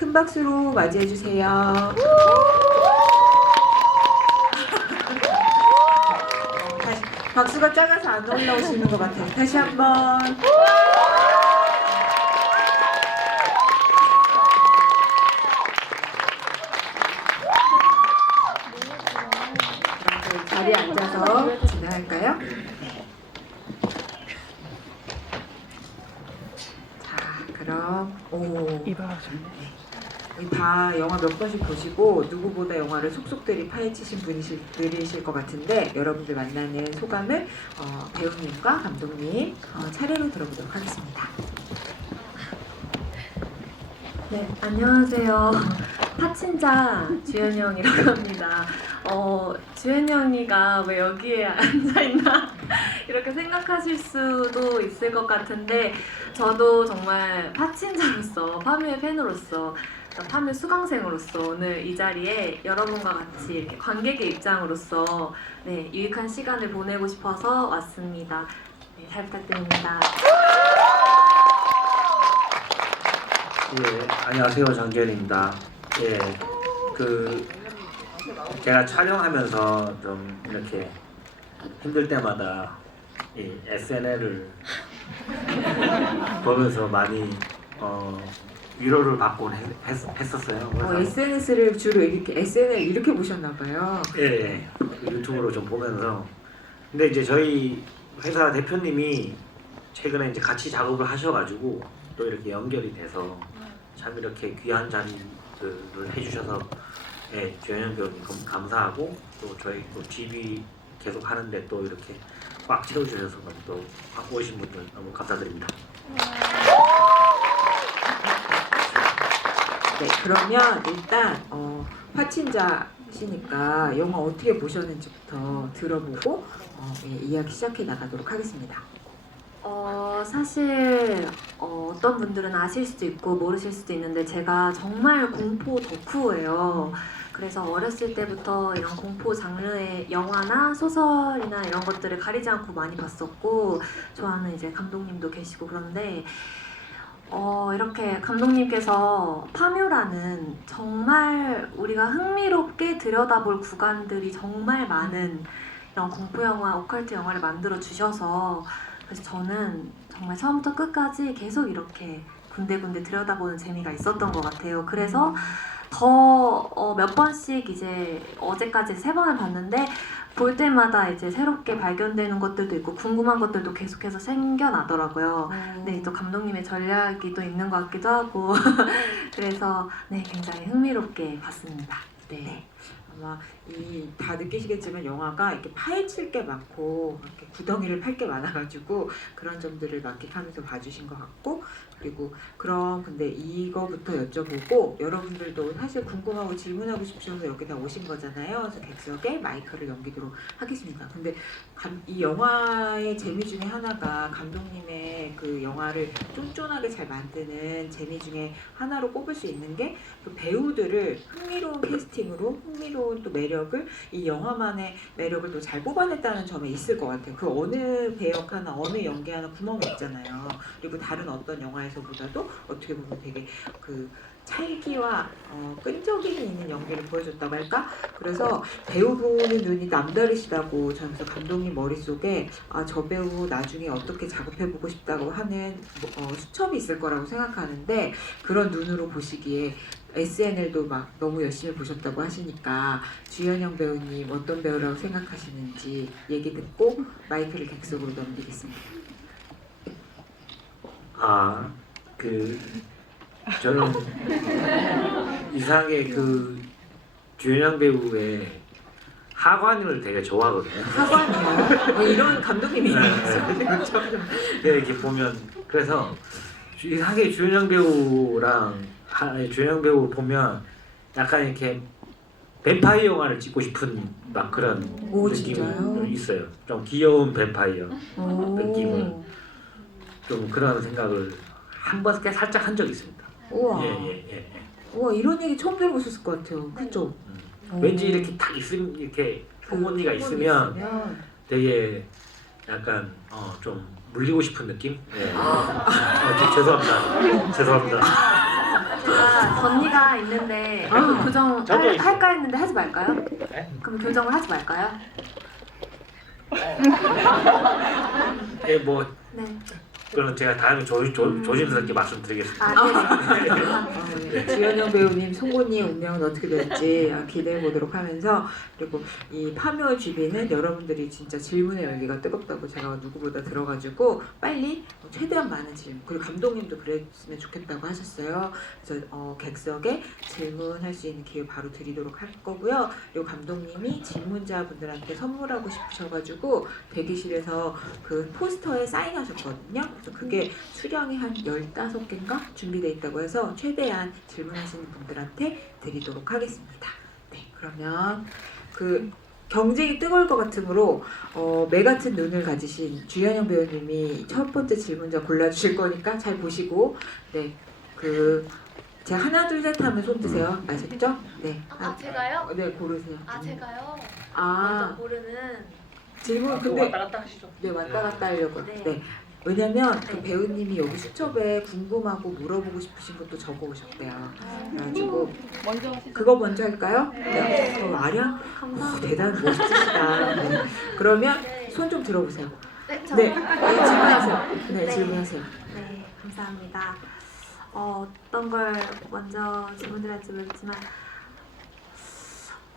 큰 박수로 맞이해 주세요. 다시, 박수가 작아서 안 올라오시는 것 같아요. 다시 한번. 그럼 자리에 앉아서 진행할까요? 자, 그럼 다 영화 몇 번씩 보시고 누구보다 영화를 속속들이 파헤치신 분이실 것 같은데 여러분들 만나는 소감을 배우님과 감독님 차례로 들어보도록 하겠습니다. 네, 안녕하세요. 파친자 주현영이라고 합니다. 주현영이가 왜 여기에 앉아있나 이렇게 생각하실 수도 있을 것 같은데 저도 정말 파친자로서 파묘의 팬으로서 파묘 수강생으로서 오늘 이 자리에 여러분과 같이 이렇게 관객의 입장으로서 네, 유익한 시간을 보내고 싶어서 왔습니다. 네, 잘 부탁드립니다. 예, 안녕하세요. 장기현입니다. 예, 제가 촬영하면서 좀 이렇게 힘들 때마다 이 SNL을 보면서 많이 위로를 받곤 했었어요. SNS를 주로 SNL 이렇게 보셨나봐요. 예, 유튜브로 좀 보면서. 근데 이제 저희 회사 대표님이 최근에 이제 같이 작업을 하셔가지고 또 이렇게 연결이 돼서 참 이렇게 귀한 자리를 해주셔서 예, 주현영 배우님 감사하고 또 저희 또 GB 계속 하는데 또 이렇게 꽉 채워주셔서 또 오신 분들 너무 감사드립니다. 네, 그러면 일단 파친자시니까 영화 어떻게 보셨는지부터 들어보고 이야기 시작해 나가도록 하겠습니다. 사실 어떤 분들은 아실 수도 있고 모르실 수도 있는데 제가 정말 공포 덕후예요. 그래서 어렸을 때부터 이런 공포 장르의 영화나 소설이나 이런 것들을 가리지 않고 많이 봤었고 좋아하는 이제 감독님도 계시고 그런데 이렇게 감독님께서 파묘라는 정말 우리가 흥미롭게 들여다볼 구간들이 정말 많은 이런 공포 영화, 오컬트 영화를 만들어 주셔서 그래서 저는 정말 처음부터 끝까지 계속 이렇게 군데군데 들여다보는 재미가 있었던 것 같아요. 그래서 더 몇 번씩 이제 어제까지 3번을 봤는데 볼 때마다 이제 새롭게 발견되는 것들도 있고 궁금한 것들도 계속해서 생겨나더라고요. 네, 또 감독님의 전략이 또 있는 것 같기도 하고 그래서 네, 굉장히 흥미롭게 봤습니다. 네. 아마 다 느끼시겠지만 영화가 이렇게 파헤칠 게 많고 이렇게 구덩이를 팔 게 많아가지고 그런 점들을 만끽하면서 봐주신 것 같고 그리고 그럼 근데 이거부터 여쭤보고 여러분들도 사실 궁금하고 질문하고 싶으셔서 여기 다 오신 거잖아요. 그래서 객석에 마이크를 넘기도록 하겠습니다. 근데 이 영화의 재미 중에 하나가 감독님의 그 영화를 쫀쫀하게 잘 만드는 재미 중에 하나로 꼽을 수 있는 게 그 배우들을 흥미로운 캐스팅으로 흥미로운 또 매력을 이 영화만의 매력을 또 잘 뽑아냈다는 점에 있을 것 같아요. 그 어느 배역 하나 어느 연기 하나 구멍이 있잖아요. 그리고 다른 어떤 영화에서보다도 어떻게 보면 되게 그 찰기와 끈적임이 있는 연기를 보여줬다고 할까? 그래서 배우 보는 눈이 남다르시다고 저면서 감독님 머릿속에 저 배우 나중에 어떻게 작업해보고 싶다고 하는 수첩이 있을 거라고 생각하는데 그런 눈으로 보시기에 SNL도 막 너무 열심히 보셨다고 하시니까 주현영 배우님 어떤 배우라고 생각하시는지 얘기 듣고 마이크를 객석으로 넘기겠습니다. 저는 이상하게 주현영 배우의 하관을 되게 좋아하거든요. 하관이요? 이런 감독님이 있어요. 네, 이렇게 보면 그래서 이상하게 주현영 배우 보면 약간 이렇게 뱀파이어 영화를 찍고 싶은 막 그런 느낌이 있어요. 좀 귀여운 뱀파이어 느낌을 좀 그런 생각을 한 번 살짝 한 적이 있습니다. 우와. 예. 우와, 이런 얘기 처음 들어보셨을 것 같아요. 그죠? 왠지 이렇게 딱 있으면 이렇게 송곳니가 있으면 되게 약간 좀 물리고 싶은 느낌? 예. 죄송합니다. 제가 전니가 있는데 아, 교정 저도 있어요. 할까 했는데 하지 말까요? 네? 그럼 교정을 하지 말까요? 예, 뭐 네. 그거는 제가 다음에 조심스럽게 말씀드리겠습니다. 아, 네. 주현영 배우님 송곳니의 운명은 어떻게 될지 기대해 보도록 하면서, 그리고 이 파묘 GB는 여러분들이 진짜 질문의 열기가 뜨겁다고 제가 누구보다 들어가지고 빨리 최대한 많은 질문, 그리고 감독님도 그랬으면 좋겠다고 하셨어요. 그래서 객석에 질문할 수 있는 기회 바로 드리도록 할 거고요. 그리고 감독님이 질문자분들한테 선물하고 싶으셔가지고 대기실에서 그 포스터에 사인하셨거든요. 그래서 그게 수량이 한 15개인가 준비되어 있다고 해서 최대한 질문하시는 분들한테 드리도록 하겠습니다. 네, 그러면 그 경쟁이 뜨거울 것 같으므로 매 같은 눈을 가지신 주현영 배우님이 첫 번째 질문자 골라주실 거니까 잘 보시고, 네, 그 제가 하나 둘 셋 하면 손 드세요. 아셨죠? 네. 제가요? 네, 고르세요. 제가요? 아, 먼저 고르는 질문 근데 왔다 갔다 하시죠. 네, 왔다 갔다 하려고. 네. 네. 왜냐면 그 네. 배우님이 여기 수첩에 궁금하고 물어보고 싶으신 것도 적어 오셨대요. 그래가지고 먼저 하시죠. 그거 먼저 할까요? 네. 아량? 대단 멋지시다. 네. 그러면 네. 손 좀 들어보세요. 네, 네, 네, 질문하세요. 네, 네. 질문하세요. 네, 감사합니다. 어떤 걸 먼저 질문드릴지 모르겠지만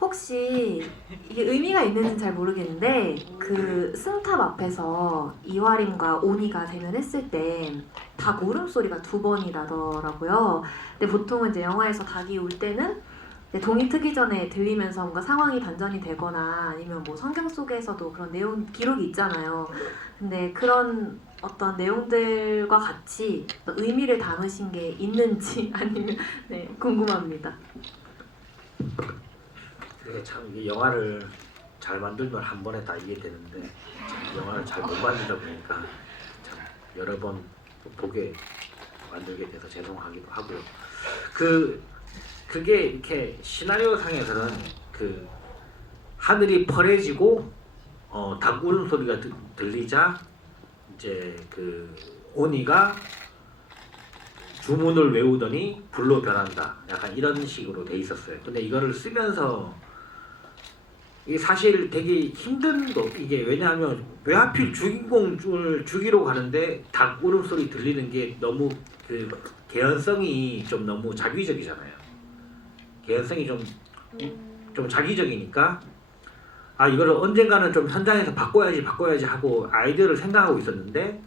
혹시 이게 의미가 있는지는 잘 모르겠는데 그 승탑 앞에서 이화림과 오니가 대면했을 때 닭 울음소리가 2번이 나더라고요. 근데 보통은 이제 영화에서 닭이 울 때는 이제 동이 트기 전에 들리면서 뭔가 상황이 반전이 되거나 아니면 뭐 성경 속에서도 그런 내용 기록이 있잖아요. 근데 그런 어떤 내용들과 같이 어떤 의미를 담으신 게 있는지 아니면 네, 궁금합니다. 그게 참 이게 영화를 잘 만들면 한 번에 다 이해되는데 참 영화를 잘 못 만들다 보니까 참 여러 번 보게 만들게 돼서 죄송하기도 하고요. 그게 이렇게 시나리오 상에서는 그 하늘이 펄해지고 닭 우는 소리가 들리자 이제 그 오니가 주문을 외우더니 불로 변한다. 약간 이런 식으로 돼 있었어요. 근데 이거를 쓰면서 이게 사실 되게 힘든 거 이게 왜냐하면 왜 하필 주인공을 죽이러 가는데 닭 울음소리 들리는 게 너무 그 개연성이 좀 너무 자기적이잖아요. 개연성이 좀 자기적이니까 아 이거를 언젠가는 좀 현장에서 바꿔야지 하고 아이디어를 생각하고 있었는데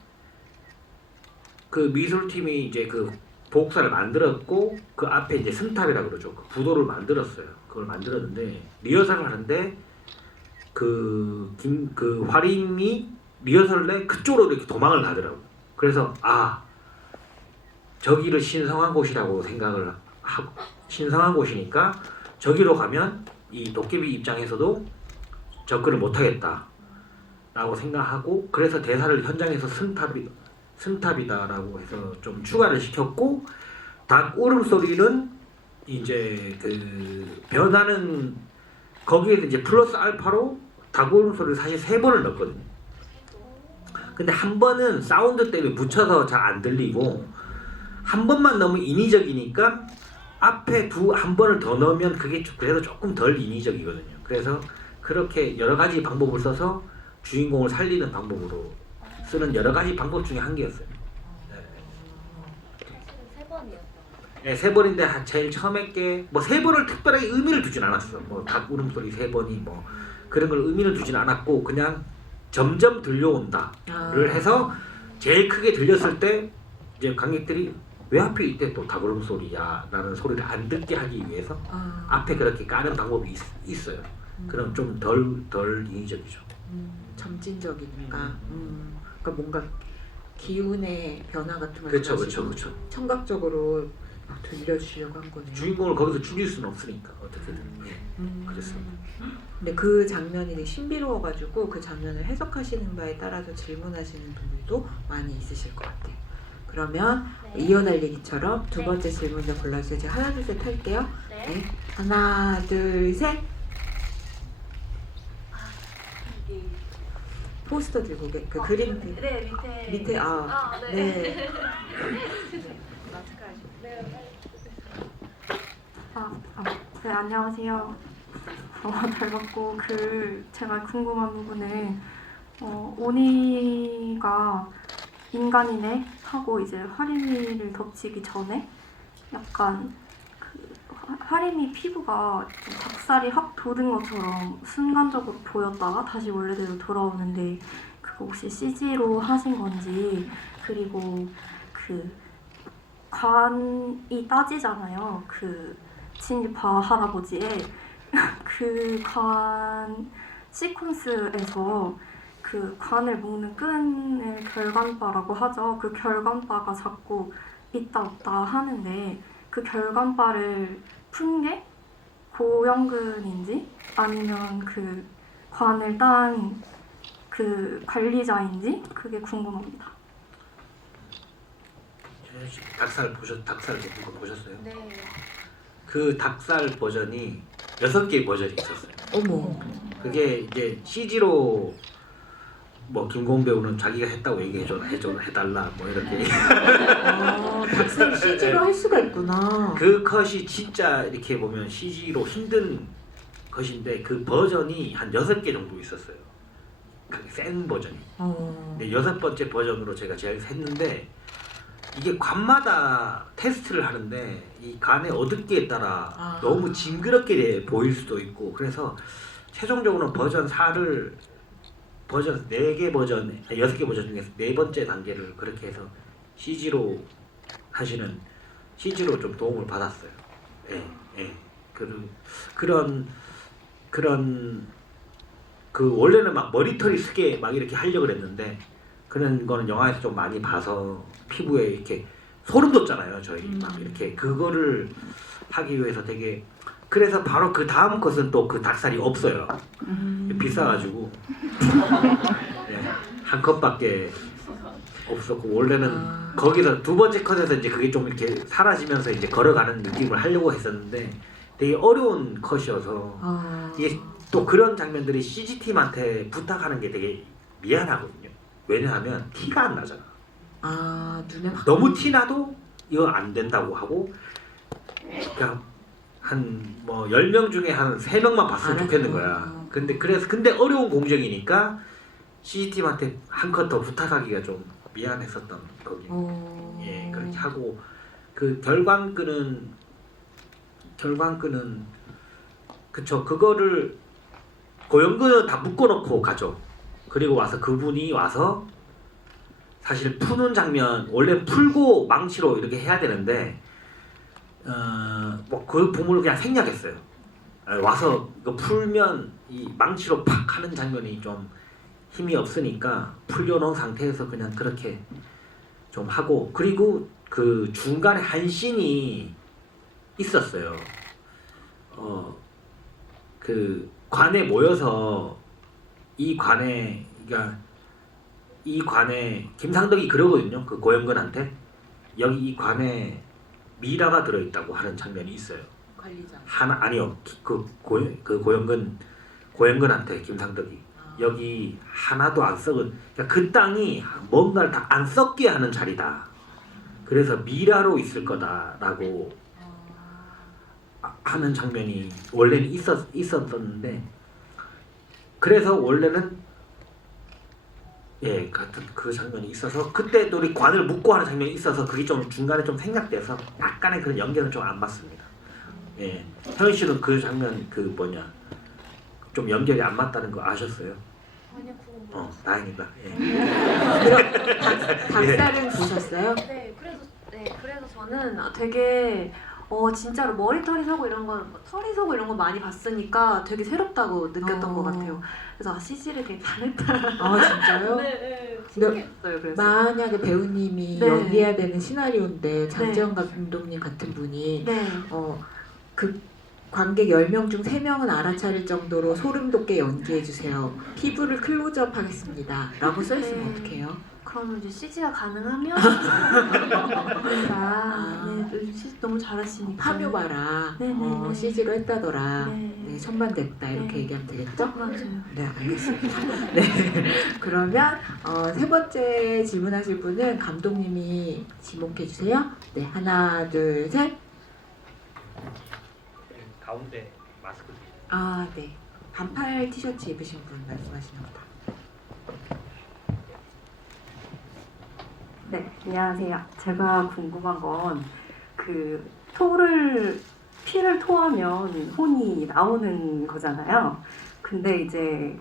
그 미술팀이 이제 그 복사를 만들었고 그 앞에 이제 승탑이라고 그러죠. 그 부도를 만들었어요. 그걸 만들었는데 리허설을 하는데 그 화림이 리허설 내 그쪽으로 이렇게 도망을 가더라고. 그래서 아 저기를 신성한 곳이라고 생각을 하고 신성한 곳이니까 저기로 가면 이 도깨비 입장에서도 접근을 못하겠다 라고 생각하고 그래서 대사를 현장에서 승탑이다라고 해서 좀 추가를 시켰고 닭 울음소리는 이제 그 변하는 거기에 이제 플러스 알파로 닭 울음소리를 사실 3번을 넣었거든요. 근데 한 번은 사운드 때문에 붙여서 잘 안 들리고 한 번만 너무 인위적이니까 앞에 한 번을 더 넣으면 그게 그래도 조금 덜 인위적이거든요. 그래서 그렇게 여러 가지 방법을 써서 주인공을 살리는 방법으로 쓰는 여러 가지 방법 중에 한 개였어요. 세 번이었어요. 네, 3번인데 제일 처음에 게 뭐 3번을 특별하게 의미를 두진 않았어. 뭐 닭 울음소리 3번이 뭐 그런 걸 의미를 두진 않았고 그냥 점점 들려온다를 해서 제일 크게 들렸을 때 이제 관객들이 왜 하필 이때 또 닭 울음소리야 라는 소리를 안 듣게 하기 위해서 앞에 그렇게 까는 방법이 있어요. 그럼 좀 덜 인위적이죠. 점진적이니까. 그러니까 뭔가 기운의 변화 같은 걸 그렇죠. 청각적으로 들려주시려고 한 거네요. 주인공을 거기서 죽일 수는 없으니까 어떻게든 그랬습니다. 근데 그 장면이 되게 신비로워가지고 그 장면을 해석하시는 바에 따라서 질문하시는 분들도 많이 있으실 것 같아요. 그러면 네. 이어달리기처럼 두 네. 번째 질문을 골라주세요. 제가 하나 둘 셋 할게요. 네. 네. 하나 둘 셋. 포스터 들고 그 그림 네, 밑에 네. 네. 네. 네, 안녕하세요. 잘 봤고, 제가 궁금한 부분은, 오니가 인간이네 하고 이제 하림이를 덮치기 전에 약간 하림이 피부가 좀 닭살이 확 돋은 것처럼 순간적으로 보였다가 다시 원래대로 돌아오는데, 그거 혹시 CG로 하신 건지, 그리고 관이 따지잖아요. 친이파 할아버지의 그 관 시퀀스에서 관을 묶는 끈을 결간바라고 하죠. 그 결간바가 자꾸 있다 없다 하는데 그 결간바를 푼 게 고영근인지 아니면 관을 딴 관리자인지 그게 궁금합니다. 닭살 제품 거 보셨어요? 네. 그 닭살 버전이 6개의 버전이 있었어요. 어머. 그게 이제 CG로 뭐 김고은 배우는 자기가 했다고 해달라 뭐 이렇게 닭살 CG로 할 수가 있구나. 그 컷이 진짜 이렇게 보면 CG로 힘든 컷인데 그 버전이 한 6개 정도 있었어요. 센 버전이. 근데 6번째 버전으로 제가 제작했는데 이게 관마다 테스트를 하는데 이 관의 어둡기에 따라 너무 징그럽게 보일 수도 있고 그래서 최종적으로 버전 4를 버전 4개 버전, 6개 버전 중에서 4번째 단계를 그렇게 해서 CG로 하시는 CG로 좀 도움을 받았어요. 예. 그런 원래는 막 머리털이 쓰게 막 이렇게 하려고 그랬는데 그런 거는 영화에서 좀 많이 봐서 피부에 이렇게 소름 돋잖아요. 저희 막 이렇게 그거를 하기 위해서 되게 그래서 바로 그 다음 것은 또 그 닭살이 없어요. 비싸가지고 한 컷밖에 없었고 원래는 거기서 2번째 컷에서 이제 그게 좀 이렇게 사라지면서 이제 걸어가는 느낌을 하려고 했었는데 되게 어려운 컷이어서 이게 또 그런 장면들이 CG팀한테 부탁하는 게 되게 미안하거든요. 왜냐하면 티가 안 나잖아. 눈에 확 너무 티나도 이거 안 된다고 하고 그냥 한 뭐 10명 중에 한 3명만 봤으면 좋겠는 거야. 근데 어려운 공정이니까 CG팀한테 한 컷 더 부탁하기가 좀 미안했었던 거기. 예, 그렇게 하고 그 결광끈은 그쵸. 그거를 고영근은 다 묶어놓고 가죠. 그리고 와서 그분이 와서 사실 푸는 장면 원래 풀고 망치로 이렇게 해야 되는데 뭐 그 부분을 그냥 생략했어요. 와서 이거 풀면 이 망치로 팍 하는 장면이 좀 힘이 없으니까 풀려놓은 상태에서 그냥 그렇게 좀 하고 그리고 그 중간에 한 씬이 있었어요. 그 관에 모여서 이 관에 김상덕이 그러거든요. 그 고영근한테 여기 이 관에 미라가 들어있다고 하는 장면이 있어요. 관리자. 아니요. 고영근한테 김상덕이 여기 하나도 안 썩은 그러니까 그 땅이 뭔가를 다 안 썩게 하는 자리다. 그래서 미라로 있을 거다라고 하는 장면이 원래는 있었었는데 그래서 원래는 같은 그 장면이 있어서 그때도 우리 관을 묶고 하는 장면이 있어서 그게 좀 중간에 좀 생략돼서 약간의 그런 연결은 좀 안 맞습니다. 현희 씨는 그 장면 좀 연결이 안 맞다는 거 아셨어요? 아니요, 그건 몰랐어요. 다행이다. 닭살은 보셨어요? 그래서 저는 되게 진짜로 머리털이 서고 이런 건 털이 서고 이런 거 많이 봤으니까 되게 새롭다고 느꼈던 것 같아요. 그래서 CG를 되게 잘했다. 진짜요? 네. 근데 신기했어요. 그래서 만약에 배우님이 네. 연기해야 되는 시나리오인데 장재현 감독님 같은 분이 네. 그 관객 10명 중 3명은 알아차릴 정도로 소름 돋게 연기해주세요. 피부를 클로즈업 하겠습니다. 라고 써있으면 어떡해요? 그러면 이제 CG가 가능하면 CG 너무 잘하시니까 파묘 봐라. 네네네. CG로 했다더라. 네. 천반됐다. 이렇게 네. 얘기하면 되겠죠? 맞아요. 네, 알겠습니다. 네. 그러면 3번째 질문하실 분은 감독님이 지목해 주세요. 네, 하나, 둘, 셋. 가운데 마스크. 아, 네. 반팔 티셔츠 입으신 분 말씀하시는 거다. 네, 안녕하세요. 제가 궁금한 건 피를 토하면 혼이 나오는 거잖아요. 근데 이제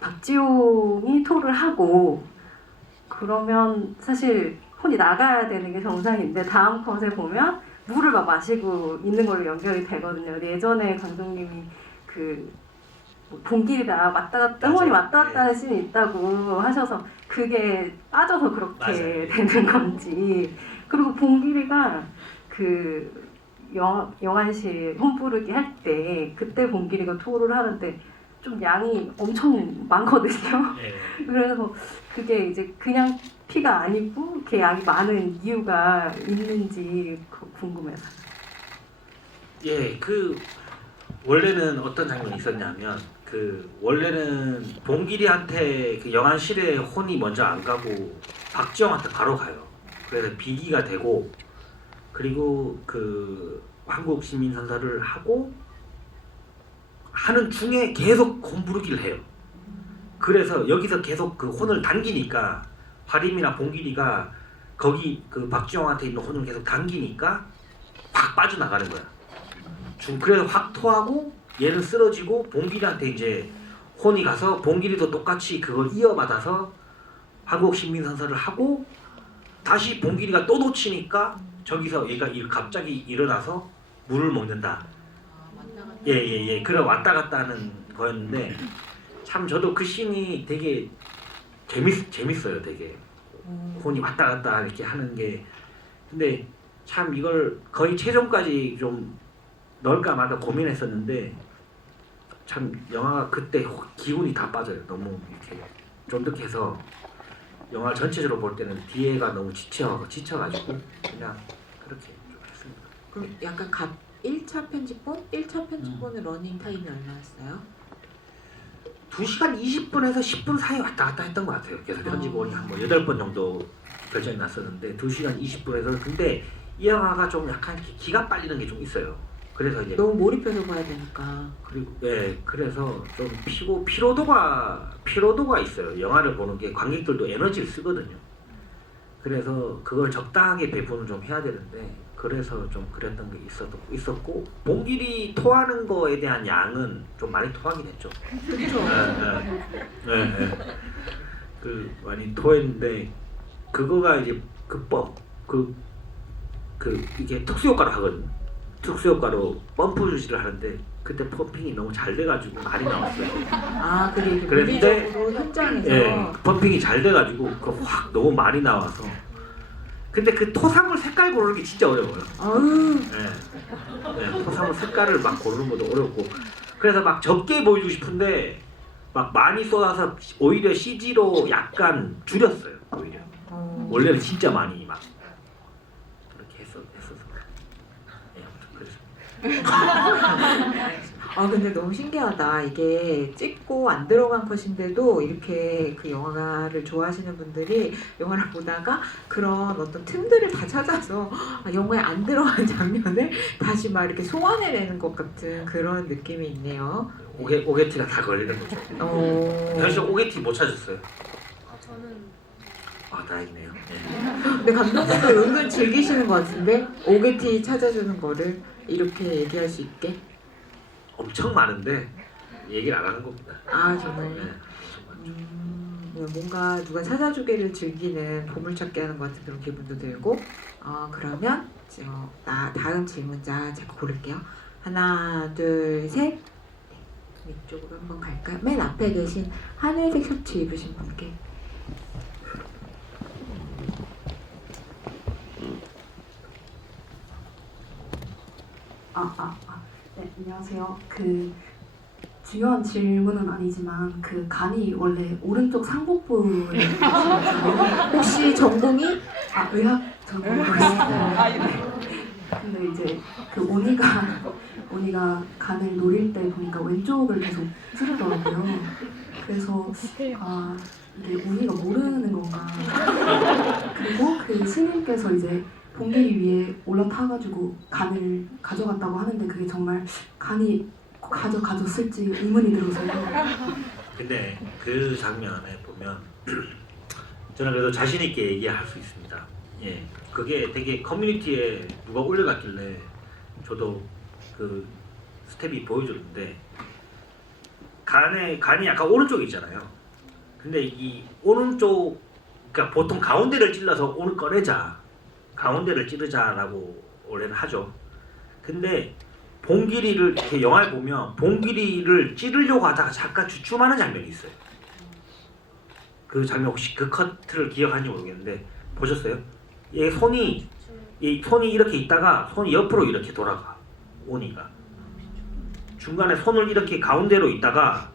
박지용이 토를 하고 그러면 사실 혼이 나가야 되는 게 정상인데 다음 컷에 보면 물을 막 마시고 있는 걸로 연결이 되거든요. 근데 예전에 감독님이 뭐 봉길이다 왔다 갔다 혼이 왔다 갔다 하는 씬이 있다고 하셔서 그게 빠져서 그렇게 맞아요. 되는 건지. 그리고 봉길이가 영환 씨 홈부르기 할 때 그때 봉길이가 토를 하는데 좀 양이 엄청 많거든요. 예. 그래서 그게 이제 그냥 피가 아니고 이렇게 양이 많은 이유가 있는지 궁금해서. 예, 원래는 어떤 장면이 있었냐면 원래는 봉길이한테 영환 실의 혼이 먼저 안 가고 박지영한테 바로 가요. 그래서 비기가 되고 그리고 한국 시민 선사를 하는 중에 계속 홈부르기를 해요. 그래서 여기서 계속 혼을 당기니까 화림이나 봉길이가 거기 박지영한테 있는 혼을 계속 당기니까 확 빠져나가는 거야. 그래서 확 토하고 얘는 쓰러지고 봉길이한테 이제 혼이 가서 봉길이도 똑같이 그걸 이어받아서 한국 시민 선사를 하고 다시 봉길이가 또 놓치니까 저기서 얘가 갑자기 일어나서 물을 먹는다. 예. 그래 왔다 갔다 하는 거였는데 참 저도 그 씬이 되게 재밌어요. 되게 혼이 왔다 갔다 이렇게 하는 게. 근데 참 이걸 거의 최종까지 좀 넣을까 말까 고민했었는데 참 영화가 그때 기운이 다 빠져요. 너무 이렇게 쫀득해서 영화 전체적으로 볼 때는 뒤에가 너무 지쳐가지고 그냥 그렇게 좀 했습니다. 그럼 약간 1차 편집본? 1차 편집본은 러닝 타임이 얼마였어요? 2시간 20분에서 10분 사이 왔다 갔다 했던 것 같아요. 그래서 편집본이 한 8번 정도 결정이 났었는데 2시간 20분에서 근데 이 영화가 좀 약간 기가 빨리는 게 좀 있어요. 그래서 이제 너무 몰입해서 봐야 되니까. 그리고 그래서 좀 피로도가 있어요. 영화를 보는 게 관객들도 에너지를 쓰거든요. 그래서 그걸 적당하게 배분을 좀 해야 되는데 그래서 좀 그랬던 게 있었고 봉길이 토하는 거에 대한 양은 좀 많이 토하긴 했죠. 그렇죠. 많이 토했는데 그거가 이제 이게 특수효과로 하거든요. 특수효과로 펌프 주시를 하는데 그때 펌핑이 너무 잘 돼가지고 많이 나왔어요. 아, 그게 그랬는데, 물리적으로 현장에서 펌핑이 잘 돼가지고 확 너무 많이 나와서 근데 토사물 색깔 고르는 게 진짜 어려워요. 아유. 토사물 색깔을 막 고르는 것도 어렵고 그래서 막 적게 보여주고 싶은데 막 많이 쏟아서 오히려 CG로 약간 줄였어요. 오히려 원래는 진짜 많이 막 그렇게 했어서 그랬습니다. 근데 너무 신기하다. 이게 찍고 안 들어간 컷인데도 이렇게 그 영화를 좋아하시는 분들이 영화를 보다가 그런 어떤 틈들을 다 찾아서 영화에 안 들어간 장면을 다시 막 이렇게 소환해내는 것 같은 그런 느낌이 있네요. 오게티가 다 걸리는 거죠. 사실 오게티 못 찾았어요. 저는 다행이네요. 근데 감독님도 은근 즐기시는 것 같은데 오게티 찾아주는 거를 이렇게 얘기할 수 있게. 엄청 많은데 얘기를 안 하는 겁니다. 아, 정말. 네, 뭔가 누가 찾아주기를 즐기는 보물찾기 하는 것 같은 그런 기분도 들고. 그러면 다음 질문자 제가 고를게요. 하나, 둘, 셋. 네, 이쪽으로 한번 갈까요? 맨 앞에 계신 하늘색 셔츠 입으신 분께. 네, 안녕하세요. 중요한 질문은 아니지만 간이 원래 오른쪽 상복부에 계시거든요. 혹시 전공이? 의학 전공으로 있어요. 근데 이제 오니가 간을 노릴 때 보니까 왼쪽을 계속 찌르더라고요. 그래서 이게 오니가 모르는 건가. 그리고 스님께서 이제 봉기리 위에 올라타가지고 간을 가져갔다고 하는데 그게 정말 간이 가졌을지 의문이 들어서요. 근데 그 장면에 보면 저는 그래도 자신 있게 얘기할 수 있습니다. 예, 그게 되게 커뮤니티에 누가 올려놨길래 저도 그 스텝이 보여줬는데 간이 약간 오른쪽에 있잖아요. 근데 이 오른쪽, 그러니까 보통 가운데를 찔러서 오늘 꺼내자, 가운데를 찌르자라고 원래는 하죠. 근데 봉기리를 이렇게 영화에 보면 봉기리를 찌르려고 하다가 잠깐 주춤하는 장면이 있어요. 그 장면 혹시 그 커트를 기억하는지 모르겠는데 보셨어요? 이 손이 이렇게 있다가 손이 옆으로 이렇게 돌아가. 오니가 중간에 손을 이렇게 가운데로 있다가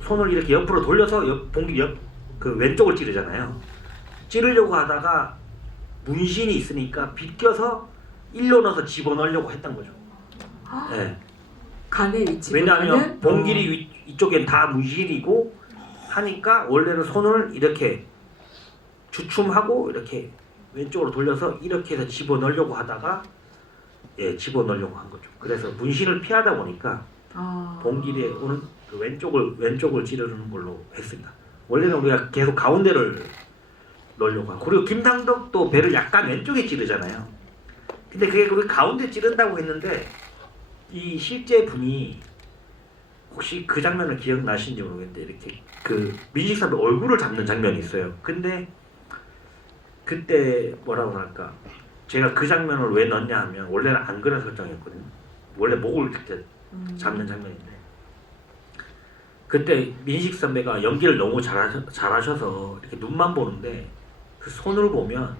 손을 이렇게 옆으로 돌려서 봉기리 그 왼쪽을 찌르잖아요. 찌르려고 하다가 문신이 있으니까 비껴서 일로 넣어서 집어넣으려고 했던 거죠. 네. 간의 위치 왜냐하면 봉기리 이쪽엔 다 문신이고 하니까 원래는 손을 이렇게 주춤하고 이렇게 왼쪽으로 돌려서 이렇게 해서 집어넣으려고 하다가 집어넣으려고 한 거죠. 그래서 문신을 피하다 보니까 봉기리에 오는 그 왼쪽을 찌르는 걸로 했습니다. 원래는 우리가 계속 가운데를 넣으려고 하고, 그리고 김상덕도 배를 약간 왼쪽에 찌르잖아요. 근데 그게 우리 가운데 찌른다고 했는데 이 실제 분이 혹시 그 장면을 기억나시는지 모르겠는데 이렇게 그 민식 선배 얼굴을 잡는 장면이 있어요. 근데 그때 뭐라고 할까, 제가 그 장면을 왜 넣냐 하면 원래는 안 그런 설정이었거든요. 원래 목을 그때 잡는 장면인데 그때 민식 선배가 연기를 너무 잘하셔서 이렇게 눈만 보는데 그 손을 보면,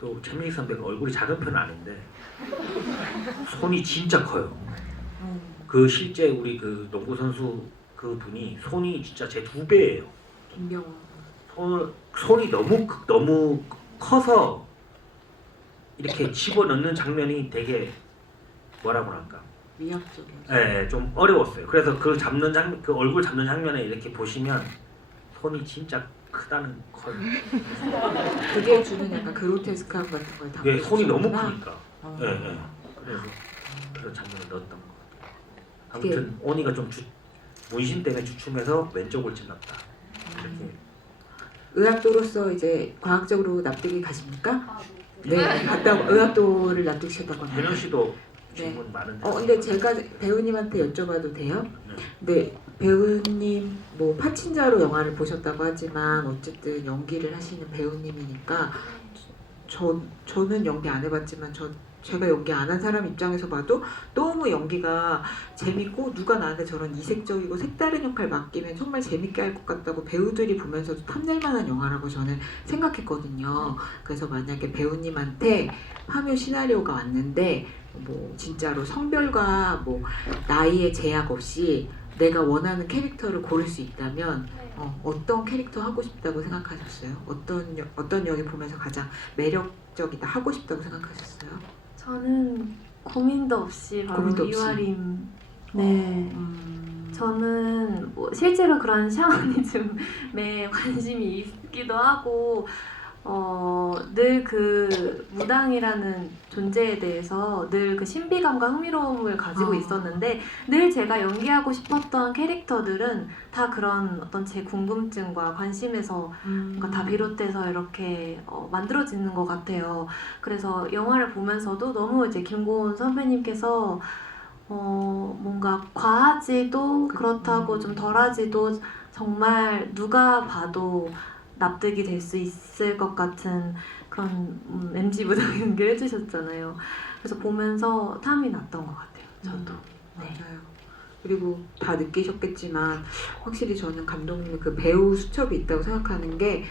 또 최민식 선배가 얼굴이 작은 편은 아닌데 손이 진짜 커요. 그 실제 우리 그 농구 선수 그 분이 손이 진짜 제 2배예요. 김병호. 손이 너무 커서 이렇게 집어넣는 장면이 되게 뭐라고 할까? 위협적이었어요. 네, 좀 어려웠어요. 그래서 그 얼굴 잡는 장면에 이렇게 보시면 손이 진짜 크다는 걸. 그게 주는 약간 그로테스크함 같은 걸 담고 예, 손이 너무 있었구나. 크니까. 예, 예. 그래서 그런 장면을 넣었던 것 같아요. 그게- 아무튼 오니가 좀 문신 때문에 주춤해서 왼쪽을 찔렀다. 이렇게. 의학도로서 이제 과학적으로 납득이 가십니까? 네, 갔다 의학도를 납득시켰다고 합니다. 현영 씨도 네. 질문 많은데. 근데 제가 배우님한테 여쭤봐도 돼요? 네, 배우님 뭐 파친자로 영화를 보셨다고 하지만 어쨌든 연기를 하시는 배우님이니까 저는 연기 안 해봤지만 제가 연기 안 한 사람 입장에서 봐도 너무 연기가 재밌고 누가 나한테 저런 이색적이고 색다른 역할 맡기면 정말 재밌게 할 것 같다고 배우들이 보면서도 탐낼 만한 영화라고 저는 생각했거든요. 그래서 만약에 배우님한테 파묘 시나리오가 왔는데 뭐 진짜로 성별과 뭐 나이의 제약 없이 내가 원하는 캐릭터를 고를 수 있다면 어떤 캐릭터 하고 싶다고 생각하셨어요? 어떤 역이 보면서 가장 매력적이다 하고 싶다고 생각하셨어요? 저는 고민도 없이 바로 고민도 없이. 이화림. 네. 저는 뭐 실제로 그런 샤머니즘에 관심이 있기도 하고 늘 그 무당이라는 존재에 대해서 늘 그 신비감과 흥미로움을 가지고 있었는데 늘 제가 연기하고 싶었던 캐릭터들은 다 그런 어떤 제 궁금증과 관심에서 그러니까 다 비롯돼서 이렇게 만들어지는 것 같아요. 그래서 영화를 보면서도 너무 이제 김고은 선배님께서 뭔가 과하지도 그렇다고 좀 덜하지도 정말 누가 봐도 납득이 될 수 있을 것 같은 그런 MG 무당 연기를 해주셨잖아요. 그래서 보면서 탐이 났던 것 같아요. 저도. 네. 맞아요. 그리고 다 느끼셨겠지만 확실히 저는 감독님의 그 배우 수첩이 있다고 생각하는 게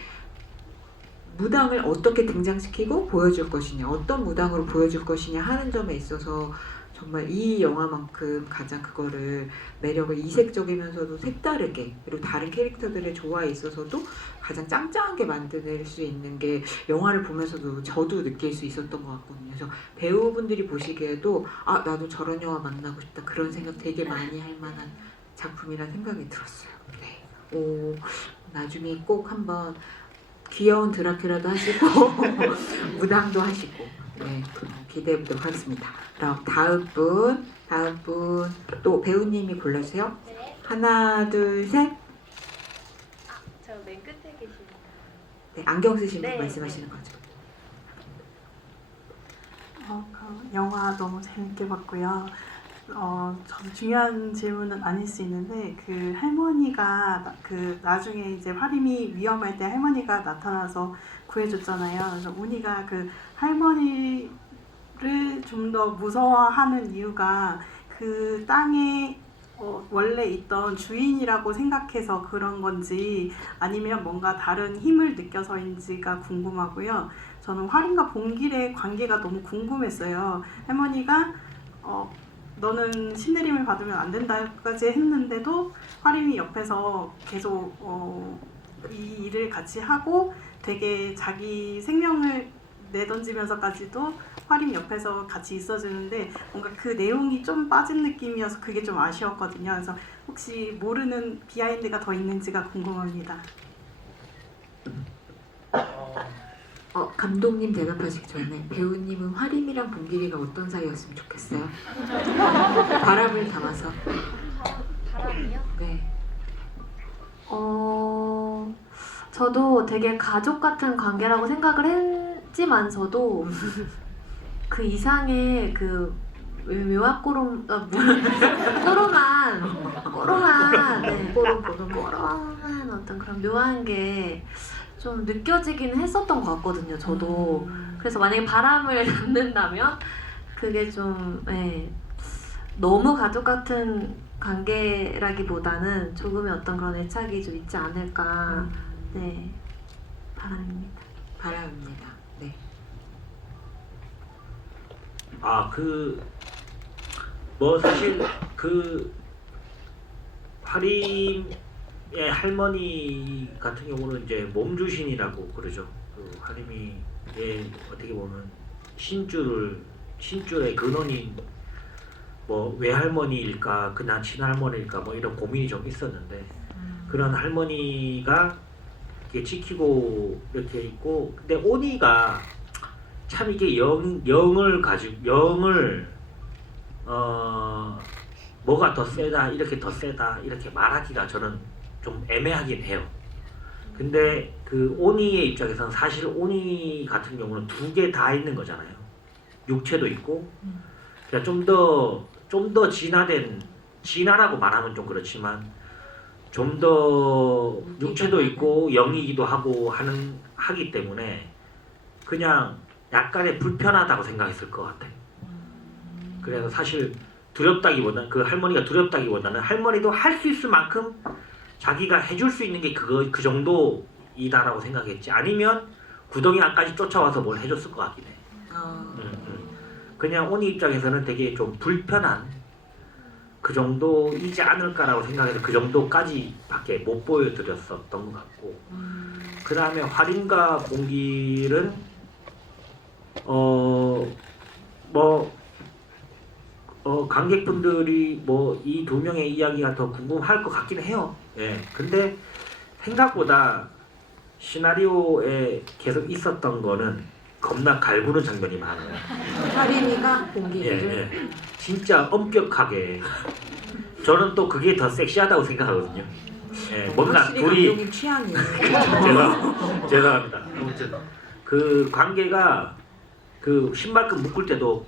무당을 어떻게 등장시키고 보여줄 것이냐, 어떤 무당으로 보여줄 것이냐 하는 점에 있어서 정말 이 영화만큼 가장 그거를 매력을 이색적이면서도 색다르게, 그리고 다른 캐릭터들의 조화에 있어서도 가장 짱짱하게 만들 수 있는 게 영화를 보면서도 저도 느낄 수 있었던 것 같거든요. 그래서 배우분들이 보시기에도 나도 저런 영화 만나고 싶다, 그런 생각 되게 많이 할 만한 작품이라는 생각이 들었어요. 네. 나중에 꼭 한번 귀여운 드라큘라도 하시고 무당도 하시고 네, 기대해 보도록 하겠습니다. 그럼 다음 분 또 배우님이 골라주세요. 네. 하나 둘 셋. 저 맨 끝에 계시는. 네, 안경 쓰신 분 네, 말씀하시는 거죠. 그 영화 너무 재밌게 봤고요. 저도 중요한 질문은 아닐 수 있는데 그 할머니가 그 나중에 이제 화림이 위험할 때 할머니가 나타나서 구해줬잖아요. 그래서 운이가 그 할머니를 좀 더 무서워하는 이유가 그 땅에 원래 있던 주인이라고 생각해서 그런 건지 아니면 뭔가 다른 힘을 느껴서인지가 궁금하고요. 저는 화림과 봉길의 관계가 너무 궁금했어요. 할머니가 너는 신내림을 받으면 안 된다까지 했는데도 화림이 옆에서 계속 이 일을 같이 하고 되게 자기 생명을 내던지면서까지도 화림 옆에서 같이 있어주는데 뭔가 그 내용이 좀 빠진 느낌이어서 그게 좀 아쉬웠거든요. 그래서 혹시 모르는 비하인드가 더 있는지가 궁금합니다. 감독님 대답하시기 전에 배우님은 화림이랑 봉길이가 어떤 사이였으면 좋겠어요? 바람을 담아서. 바람이요? 네. 저도 되게 가족 같은 관계라고 생각을 했지만서도 그 이상의 그 묘학꼬롬 꼬롬한 네, 꼬롬한 어떤 그런 묘한 게 좀 느껴지긴 했었던 것 같거든요. 저도 그래서 만약에 바람을 담는다면 그게 좀 너무 가족 같은 관계라기보다는 조금의 어떤 그런 애착이 좀 있지 않을까. 네, 바람입니다. 바람입니다. 네. 사실 화림의 할머니 같은 경우는 이제 몸주신이라고 그러죠. 그 화림이 어떻게 보면 신줄의 근원인 뭐 외할머니일까 그냥 친할머니일까 뭐 이런 고민이 좀 있었는데 그런 할머니가 이렇게 지키고 이렇게 있고 근데 오니가 참 이게 영을 뭐가 더 세다 이렇게 더 세다 이렇게 말하기가 저는 좀 애매하긴 해요. 근데 그 오니의 입장에서는 사실 오니 같은 경우는 두 개 다 있는 거잖아요. 육체도 있고 그러니까 좀 더 진화라고 말하면 좀 그렇지만 좀 더 육체도 있고 영이기도 하기 때문에 그냥 약간의 불편하다고 생각했을 것 같아요. 그래서 사실 두렵다기보다는 그 할머니가 두렵다기보다는 할머니도 할 수 있을 만큼 자기가 해줄 수 있는 게 그 정도이다라고 생각했지 아니면 구덩이 안까지 쫓아와서 뭘 해줬을 것 같긴 해. 그냥 오니 입장에서는 되게 좀 불편한 그 정도이지 않을까라고 생각해서 그 정도까지밖에 못 보여드렸었던 것 같고 그 다음에 화림과 봉길은 관객분들이 뭐 이 두 명의 이야기가 더 궁금할 것 같긴 해요. 예. 근데 생각보다 시나리오에 계속 있었던 거는 겁나 갈구는 장면이 많아요. 화림이가 봉길이를 예. 진짜 엄격하게. 저는 또 그게 더 섹시하다고 생각하거든요. 예. 뭔가 확실히 둘이 감독님 취향이에요. 죄송합니다. 아무튼 그 관계가 그 신발끈 묶을 때도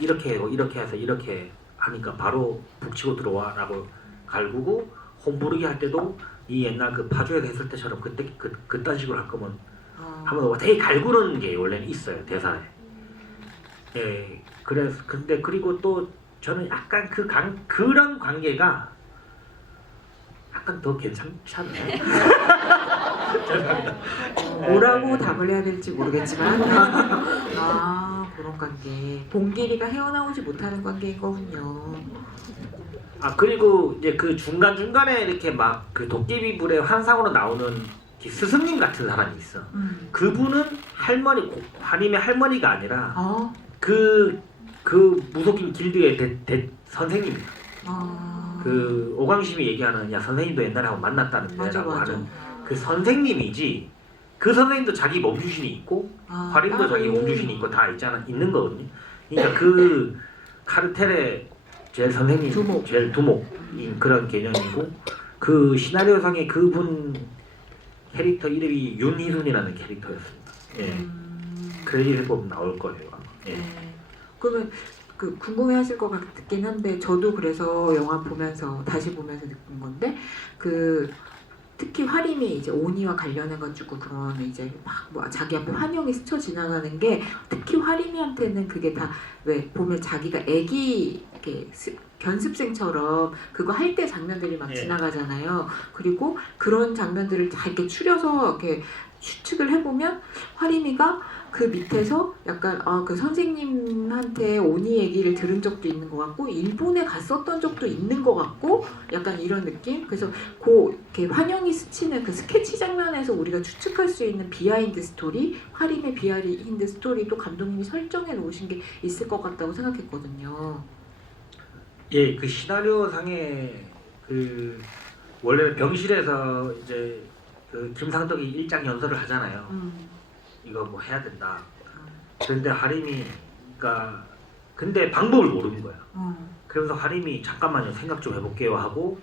이렇게 해서 이렇게 하니까 바로 북치고 들어와라고 갈구고 홈부르기 할 때도 이 옛날 그 파주에서 했을 때처럼 그딴 식으로 할 거면 하면 되게 갈구는 게 원래는 있어요 대사에. 예, 그리고 또 저는 약간 그런 관계가 약간 더 괜찮잖아요. 죄송합니다. 뭐라고 답을 해야 될지 모르겠지만 그런 관계 봉길이가 헤어나오지 못하는 관계인 거군요. 그리고 이제 그 중간중간에 이렇게 막 그 도깨비불의 환상으로 나오는 스승님 같은 사람이 있어. 그분은 화림의 할머니가 아니라 그 무속인 길드의 선생님이야. 그 오광심이 얘기하는 야 선생님도 옛날에 한번 만났다는데 라고 하는 그 선생님이지 그 선생님도 자기 몸주신이 있고 화림도 자기 몸주신이 있고 다 있는 거거든요. 그러니까 그 카르텔의 제일 선생님, 제일 두목인 그런 개념이고 그 시나리오상의 그분 캐릭터 이름이 윤희순이라는 캐릭터였습니다. 예. 크레딧에 보면 나올 거예요. 예. 그러면 그 궁금해하실 것 같긴 한데 저도 그래서 영화 보면서 다시 보면서 느낀 건데 그 특히 화림이 이제 오니와 관련해가지고 그런 이제 막 뭐 자기 앞에 환영이 스쳐 지나가는 게 특히 화림이한테는 그게 다 왜 보면 자기가 애기 이렇게 견습생처럼 그거 할 때 장면들이 막 예. 지나가잖아요. 그리고 그런 장면들을 다 이렇게 추려서 이렇게 추측을 해보면 화림이가 그 밑에서 약간 그 선생님한테 오니 얘기를 들은 적도 있는 것 같고 일본에 갔었던 적도 있는 것 같고 약간 이런 느낌. 그래서 이렇게 환영이 스치는 그 스케치 장면에서 우리가 추측할 수 있는 비하인드 스토리, 화림의 비하인드 스토리도 감독님이 설정해 놓으신 게 있을 것 같다고 생각했거든요. 예, 그 시나리오 상에 그 원래 병실에서 이제 그 김상덕이 일장 연설을 하잖아요. 이거 뭐 해야 된다. 그런데 하림이가 근데 방법을 모르는 거야. 그러면서 하림이 잠깐만요 생각 좀 해볼게요 하고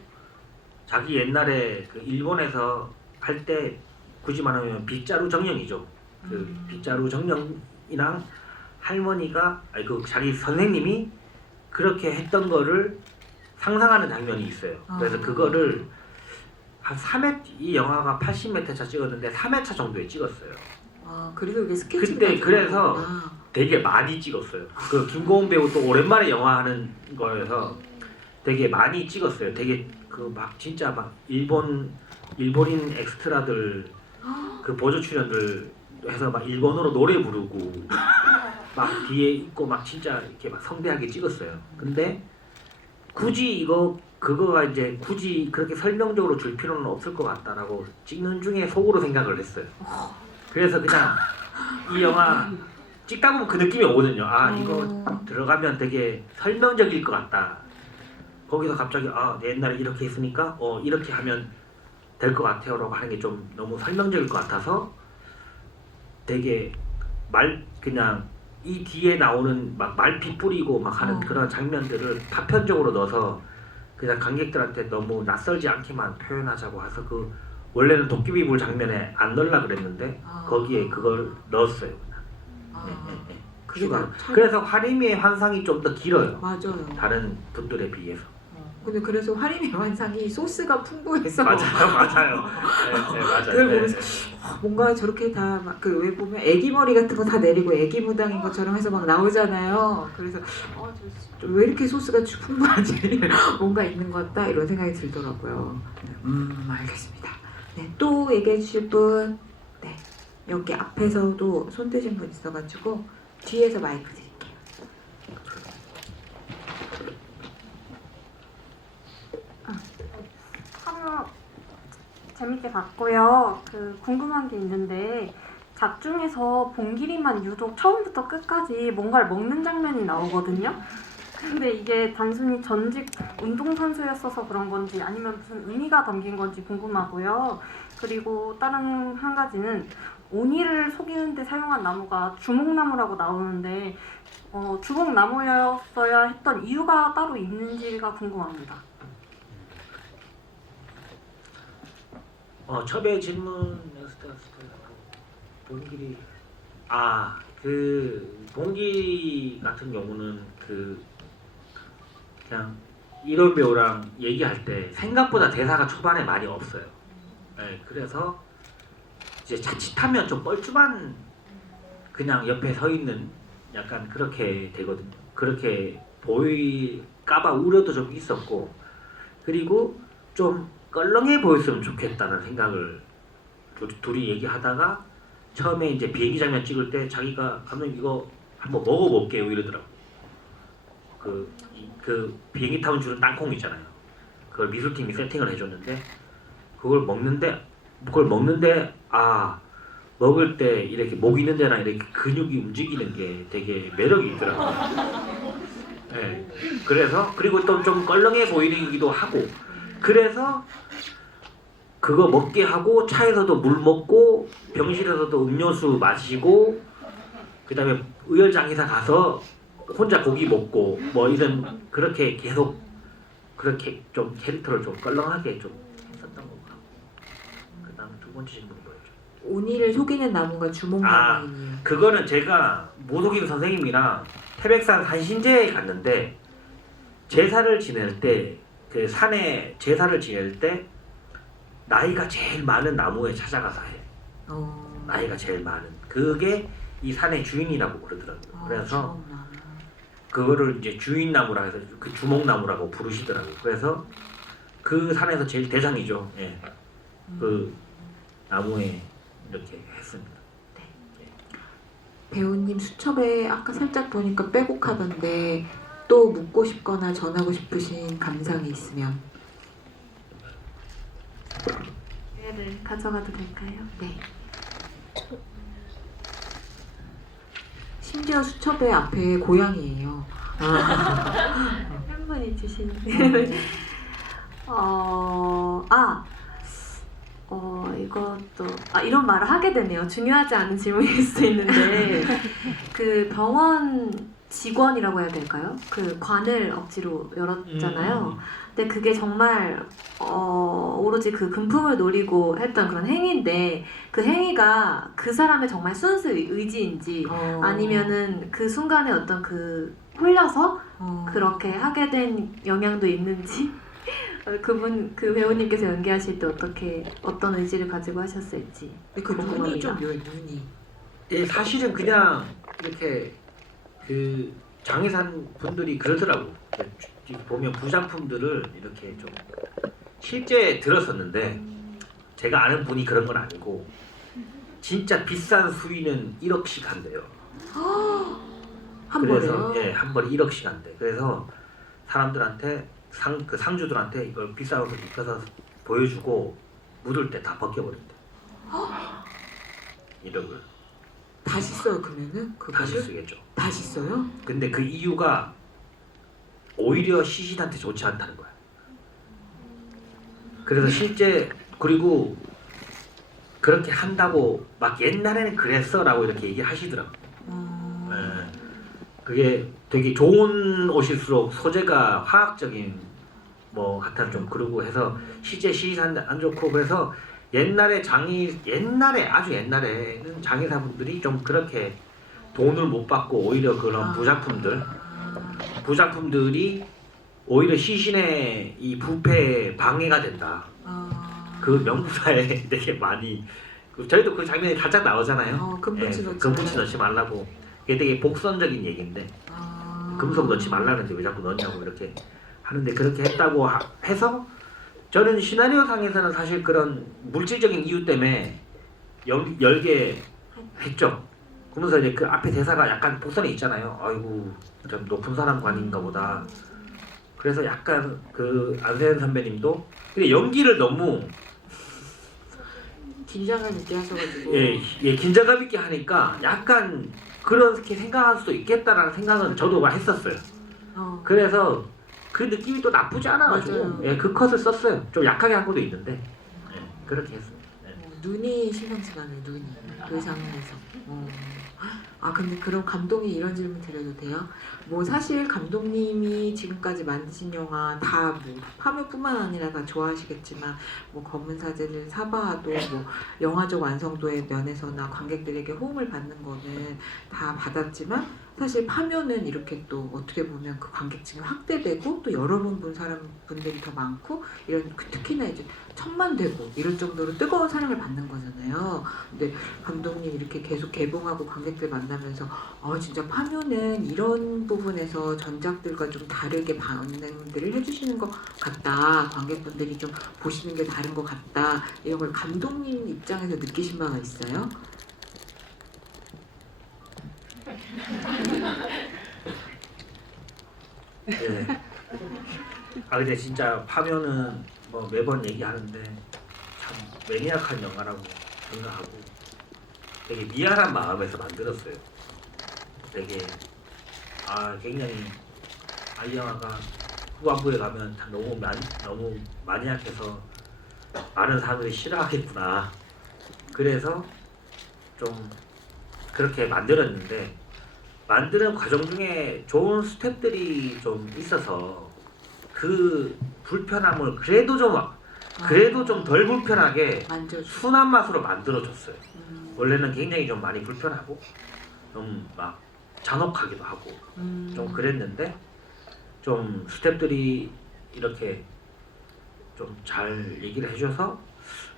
자기 옛날에 그 일본에서 할 때 굳이 말하면 빗자루 정령이죠. 그 빗자루 정령이랑 할머니가 아니 그 자기 선생님이 그렇게 했던 거를 상상하는 장면이 있어요. 그래서 그거를 한 3회 이 영화가 80m차 찍었는데 3회차 정도에 찍었어요. 그래서 이게 스케치 그때 그래서 되게 많이 찍었어요. 그 김고은 배우 또 오랜만에 영화 하는 거여서 되게 많이 찍었어요. 되게 그 막 진짜 막 일본인 엑스트라들 그 보조 출연들 해서 막 일본어로 노래 부르고 막 뒤에 있고 막 진짜 이렇게 막 성대하게 찍었어요. 근데 굳이 그거가 이제 굳이 그렇게 설명적으로 줄 필요는 없을 것 같다라고 찍는 중에 속으로 생각을 했어요. 그래서 그냥 이 영화 찍다 보면 그 느낌이 오거든요. 이거 들어가면 되게 설명적일 것 같다. 거기서 갑자기 내 옛날에 이렇게 했으니까 이렇게 하면 될 것 같아요 라고 하는 게 좀 너무 설명적일 것 같아서 되게 그냥 이 뒤에 나오는 막 말피 뿌리고 막 하는 그런 장면들을 파편적으로 넣어서 그냥 관객들한테 너무 낯설지 않게만 표현하자고 해서 그 원래는 도깨비불 장면에 안 넣으려고 그랬는데 거기에 그걸 넣었어요. 그냥. 그래서 화림이의 환상이 좀 더 길어요. 맞아요. 다른 분들에 비해서. 근데 그래서 화림의 환상이 소스가 풍부해서 맞아요. 네, 맞아요. 그걸 보면서 뭔가 저렇게 다 그 왜 보면 애기 머리 같은 거 다 내리고 애기 무당인 것처럼 해서 막 나오잖아요. 그래서 왜 이렇게 소스가 풍부하지? 뭔가 있는 것 같다 이런 생각이 들더라고요. 알겠습니다. 네, 또 얘기해 주실 분, 네, 여기 앞에서도 손 드신 분 있어가지고 뒤에서 마이크 드릴게요. 참여 재밌게 봤고요. 궁금한 게 있는데 작중에서 봉길이만 유독 처음부터 끝까지 뭔가를 먹는 장면이 나오거든요. 근데 이게 단순히 전직 운동선수였어서 그런 건지 아니면 무슨 의미가 담긴 건지 궁금하고요. 그리고 다른 한 가지는 오니를 속이는 데 사용한 나무가 주목나무라고 나오는데 주목나무였어야 했던 이유가 따로 있는지가 궁금합니다. 처음에 질문했을 때 봉길이 그 봉기 같은 경우는 그냥 이런 배우랑 얘기할 때 생각보다 대사가 초반에 많이 없어요. 네, 그래서 이제 자칫하면 좀 뻘쭘한 그냥 옆에 서 있는 약간 그렇게 되거든요. 그렇게 보일까봐 우려도 좀 있었고 그리고 좀 껄렁해 보였으면 좋겠다는 생각을 둘이 얘기하다가 처음에 이제 비행기 장면 찍을 때 자기가 감독님 이거 한번 먹어볼게요 이러더라고. 그 비행기 타면 주는 땅콩 있잖아요. 그걸 미술팀이 세팅을 해줬는데 그걸 먹는데 먹을 때 이렇게 목 있는 데나 이렇게 근육이 움직이는 게 되게 매력이 있더라고요. 네. 그래서 그리고 또 좀 껄렁해 보이기도 하고 그래서 그거 먹게 하고 차에서도 물 먹고 병실에서도 음료수 마시고 그다음에 의열장에서 가서 혼자 고기 먹고 뭐 이런 그렇게 계속 그렇게 좀 캐릭터를 좀 껄렁하게 좀 했었던 것 같고 그다음 두 번째 질문이 뭐였죠? 온이를 속이는 나무가 주몽나무이네요. 그거는 제가 모독인 선생님이랑 태백산 산신제에 갔는데 제사를 지낼 때 그 산에 제사를 지낼 때 나이가 제일 많은 나무에 찾아가서 해. 나이가 제일 많은 그게 이 산의 주인이라고 그러더라고요. 그래서 주몽나무. 그거를 이제 주인나무라 해서 그 주몽나무라고 부르시더라고요. 그래서 그 산에서 제일 대장이죠. 예. 그 나무에 이렇게 했습니다. 배우님 수첩에 아까 살짝 보니까 빼곡하던데 또 묻고 싶거나 전하고 싶으신 감상이 있으면. 기회를 가져가도 될까요? 네. 심지어 수첩의 앞에 고양이에요. 팬분이 주신 이것도 이런 말을 하게 되네요. 중요하지 않은 질문일 수도 있는데 그 병원 직원이라고 해야 될까요? 그 관을 억지로 열었잖아요. 근데 그게 정말 오로지 그 금품을 노리고 했던 그런 행위인데 그 행위가 그 사람의 정말 순수 의지인지 아니면은 그 순간에 어떤 그 홀려서 그렇게 하게 된 영향도 있는지 그 배우님께서 연기하실 때 어떤 의지를 가지고 하셨을지 그 눈이 좀 묘해, 눈이. 예, 사실은 그냥 이렇게 그 장의산 분들이 그러더라고. 보면 부작품들을 이렇게 좀 실제 들었었는데 제가 아는 분이 그런 건 아니고 진짜 비싼 수위는 1억씩 한대요. 한 그래서 번에요? 예, 한 번에 1억씩 한대. 그래서 사람들한테 그 상주들한테 이걸 비싼 옷을 입혀서 보여주고 묻을 때 다 벗겨버린대. 1억을. 다시 써요 그러면은? 그거를? 다시 쓰겠죠. 다시 써요? 근데 그 이유가 오히려 시신한테 좋지 않다는 거야. 그래서 실제 그리고 그렇게 한다고 막 옛날에는 그랬어라고 이렇게 얘기하시더라고. 예. 그게 되게 좋은 옷일수록 소재가 화학적인 뭐 같아 좀 그러고 해서 실제 시신한테 안 좋고 그래서 옛날에 아주 옛날에는 장의사분들이 좀 그렇게 돈을 못 받고 오히려 그런 부작품들이 오히려 시신의 이 부패에 방해가 된다. 그 명사에 되게 많이 저희도 그 장면이 살짝 나오잖아요. 금붙이 넣지 금붙이 넣지 말라고. 그게 되게 복선적인 얘기인데 금속 넣지 말라는데 왜 자꾸 넣냐고 이렇게 하는데 그렇게 했다고 해서 저는 시나리오 상에서는 사실 그런 물질적인 이유 때문에 열게 했죠. 그러면서 이제 그 앞에 대사가 약간 복선이 있잖아요. 아이고 좀 높은 사람관인가 보다. 그래서 약간 그 안세현 선배님도 근데 연기를 너무 긴장감 있게 하셔가지고. 예, 긴장감 있게 하니까 약간 그렇게 생각할 수도 있겠다라는 생각은 저도 했었어요. 그래서 그 느낌이 또 나쁘지 않아가지고 예, 그 컷을 썼어요. 좀 약하게 한 것도 있는데 예, 그렇게 했습니다. 눈이 심상치가 않아요. 눈이 그 장면에서. 근데 그럼 감독이 이런 질문 드려도 돼요? 뭐 사실 감독님이 지금까지 만드신 영화 다 뭐 파묘뿐만 아니라 다 좋아하시겠지만 뭐 검은 사제를 사봐도 뭐 영화적 완성도의 면에서나 관객들에게 호응을 받는 거는 다 받았지만 사실 파묘는 이렇게 또 어떻게 보면 그 관객층이 확대되고 또 여러 번 본 사람분들이 더 많고 이런 특히나 이제 천만 되고 이럴 정도로 뜨거운 사랑을 받는 거잖아요. 근데 감독님 이렇게 계속 개봉하고 관객들 만나면서 진짜 파묘는 이런 부분에서 전작들과 좀 다르게 반응들을 해주시는 것 같다. 관객분들이 좀 보시는 게 다른 것 같다. 이런 걸 감독님 입장에서 느끼신 바가 있어요? 네. 근데 진짜 파묘는 뭐 매번 얘기하는데 참 매니악한 영화라고 생각하고 되게 미안한 마음에서 만들었어요. 되게 굉장히 이 영화가 후반부에 가면 다 너무 마니악해서 많은 사람들이 싫어하겠구나. 그래서 좀 그렇게 만들었는데 만드는 과정 중에 좋은 스텝들이 좀 있어서 그 불편함을 그래도 좀 덜 불편하게 만져. 순한 맛으로 만들어줬어요. 원래는 굉장히 좀 많이 불편하고 좀 막 잔혹하기도 하고 좀 그랬는데 좀 스태프들이 이렇게 좀 잘 얘기를 해줘서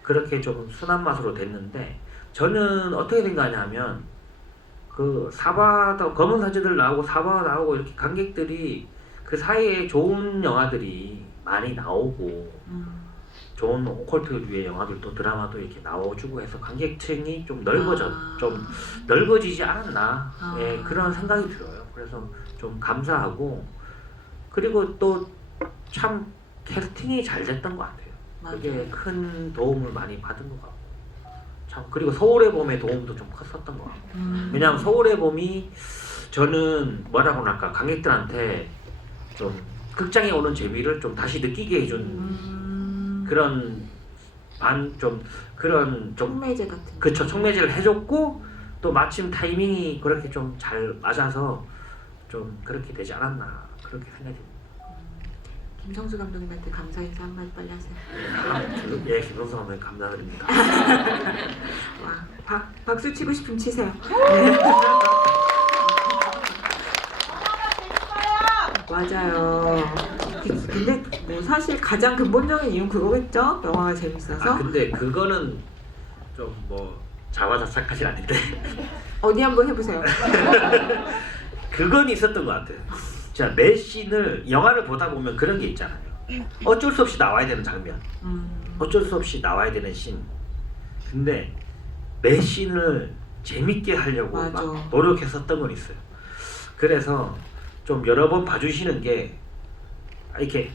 그렇게 좀 순한 맛으로 됐는데 저는 어떻게 생각하냐면 그 사바도 검은 사제들 나오고 사바 나오고 이렇게 관객들이 그 사이에 좋은 영화들이 많이 나오고 좋은 오컬트류의 영화들도 드라마도 이렇게 나와주고 해서 관객층이 좀 좀 넓어지지 않았나 예, 그런 생각이 들어요. 그래서 좀 감사하고 그리고 또 참 캐스팅이 잘 됐던 것 같아요. 그게 큰 도움을 많이 받은 것 같고 참 그리고 서울의 봄의 도움도 좀 컸었던 것 같고 왜냐하면 서울의 봄이 저는 뭐라고 할까 관객들한테 좀 극장에 오는 재미를 좀 다시 느끼게 해준 그런 그런 좀 촉매제 같은. 그쵸 촉매제를 해줬고 또 마침 타이밍이 그렇게 좀 잘 맞아서 좀 그렇게 되지 않았나 그렇게 생각이 듭니다. 김성수 감독님한테 감사 인사 한마디 빨리 하세요. 예, 김성수 감독님 감사드립니다. 와, 박수 치고 싶으면 치세요. 맞아요. 근데 뭐 사실 가장 근본적인 이유는 그거겠죠? 영화가 재밌어서. 아 근데 그거는 좀 뭐 자화자찬까지는 아닌데 어디 한번 해보세요. 그건 있었던 것 같아요. 자, 매 씬을 영화를 보다 보면 그런 게 있잖아요. 어쩔 수 없이 나와야 되는 장면, 어쩔 수 없이 나와야 되는 씬. 근데 매 씬을 재밌게 하려고 맞아. 막 노력했었던 건 있어요. 그래서 좀 여러 번 봐주시는 게 이렇게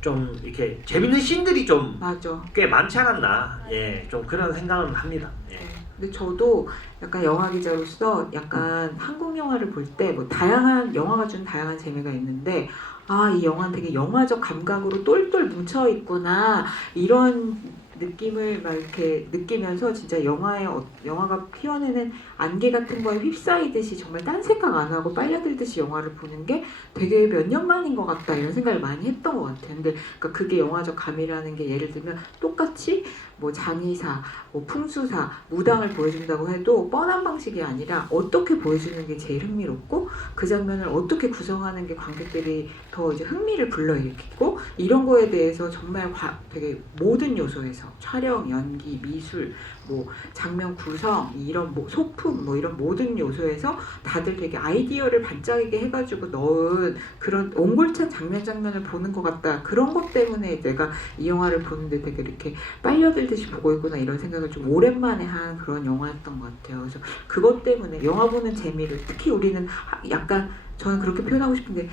좀 이렇게 재밌는 씬들이 좀 맞아. 꽤 많지 않았나. 예, 좀 그런 생각은 합니다. 예. 근데 저도 약간 영화 기자로서 약간 한국 영화를 볼 때 뭐 다양한 영화가 주는 다양한 재미가 있는데 아, 이 영화는 되게 영화적 감각으로 똘똘 뭉쳐 있구나 이런 느낌을 막 이렇게 느끼면서 진짜 영화가 피워내는 안개 같은 거에 휩싸이듯이 정말 딴 생각 안 하고 빨려들듯이 영화를 보는 게 되게 몇 년 만인 것 같다 이런 생각을 많이 했던 것 같아요. 근데 그러니까 그게 영화적 감이라는 게 예를 들면 똑같이 뭐 장의사, 뭐 풍수사, 무당을 보여준다고 해도 뻔한 방식이 아니라 어떻게 보여주는 게 제일 흥미롭고 그 장면을 어떻게 구성하는 게 관객들이 더 이제 흥미를 불러일으키고 이런 거에 대해서 정말 되게 모든 요소에서 촬영, 연기, 미술, 뭐 장면 구성, 이런 뭐 소품, 뭐 이런 모든 요소에서 다들 되게 아이디어를 반짝이게 해가지고 넣은 그런 옹골찬 장면을 보는 것 같다. 그런 것 때문에 내가 이 영화를 보는데 되게 이렇게 빨려들듯이 보고 있구나 이런 생각을 좀 오랜만에 한 그런 영화였던 것 같아요. 그래서 그것 때문에 영화 보는 재미를 특히 우리는 약간 저는 그렇게 표현하고 싶은데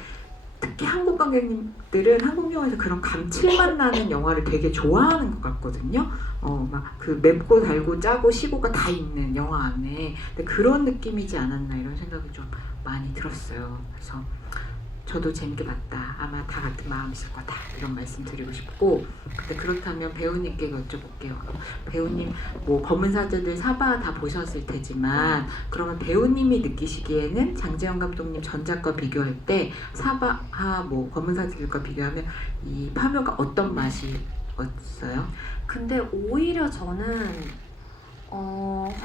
특히 한국 관객님들은 한국 영화에서 그런 감칠맛 나는 영화를 되게 좋아하는 것 같거든요. 막 그 맵고 달고 짜고 시고가 다 있는 영화 안에 근데 그런 느낌이지 않았나 이런 생각이 좀 많이 들었어요. 그래서 저도 재밌게 봤다. 아마 다 같은 마음이실 거다. 이런 말씀 드리고 싶고 근데 그렇다면 배우님께 여쭤볼게요. 배우님 뭐 검은 사제들 사바 다 보셨을 테지만 그러면 배우님이 느끼시기에는 장재현 감독님 전작과 비교할 때 사바와 뭐 검은 사제들과 비교하면 이 파묘가 어떤 맛이었어요? 근데 오히려 저는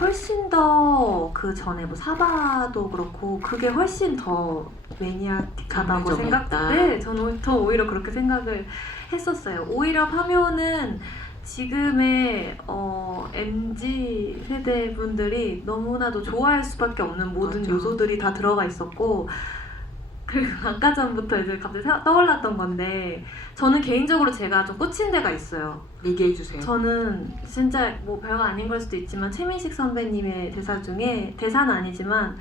훨씬 더 그 전에 뭐 사바도 그렇고 그게 훨씬 더 매니아틱하다고 생각돼. 저는 더 오히려 그렇게 생각을 했었어요. 오히려 파묘는 지금의 MZ 세대 분들이 너무나도 좋아할 수밖에 없는 모든 맞아. 요소들이 다 들어가 있었고 그리고 아까 전부터 이제 갑자기 떠올랐던 건데 저는 개인적으로 제가 좀 꽂힌 데가 있어요. 얘기해 주세요. 저는 진짜 뭐 별거 아닌 걸 수도 있지만 최민식 선배님의 대사 중에 대사는 아니지만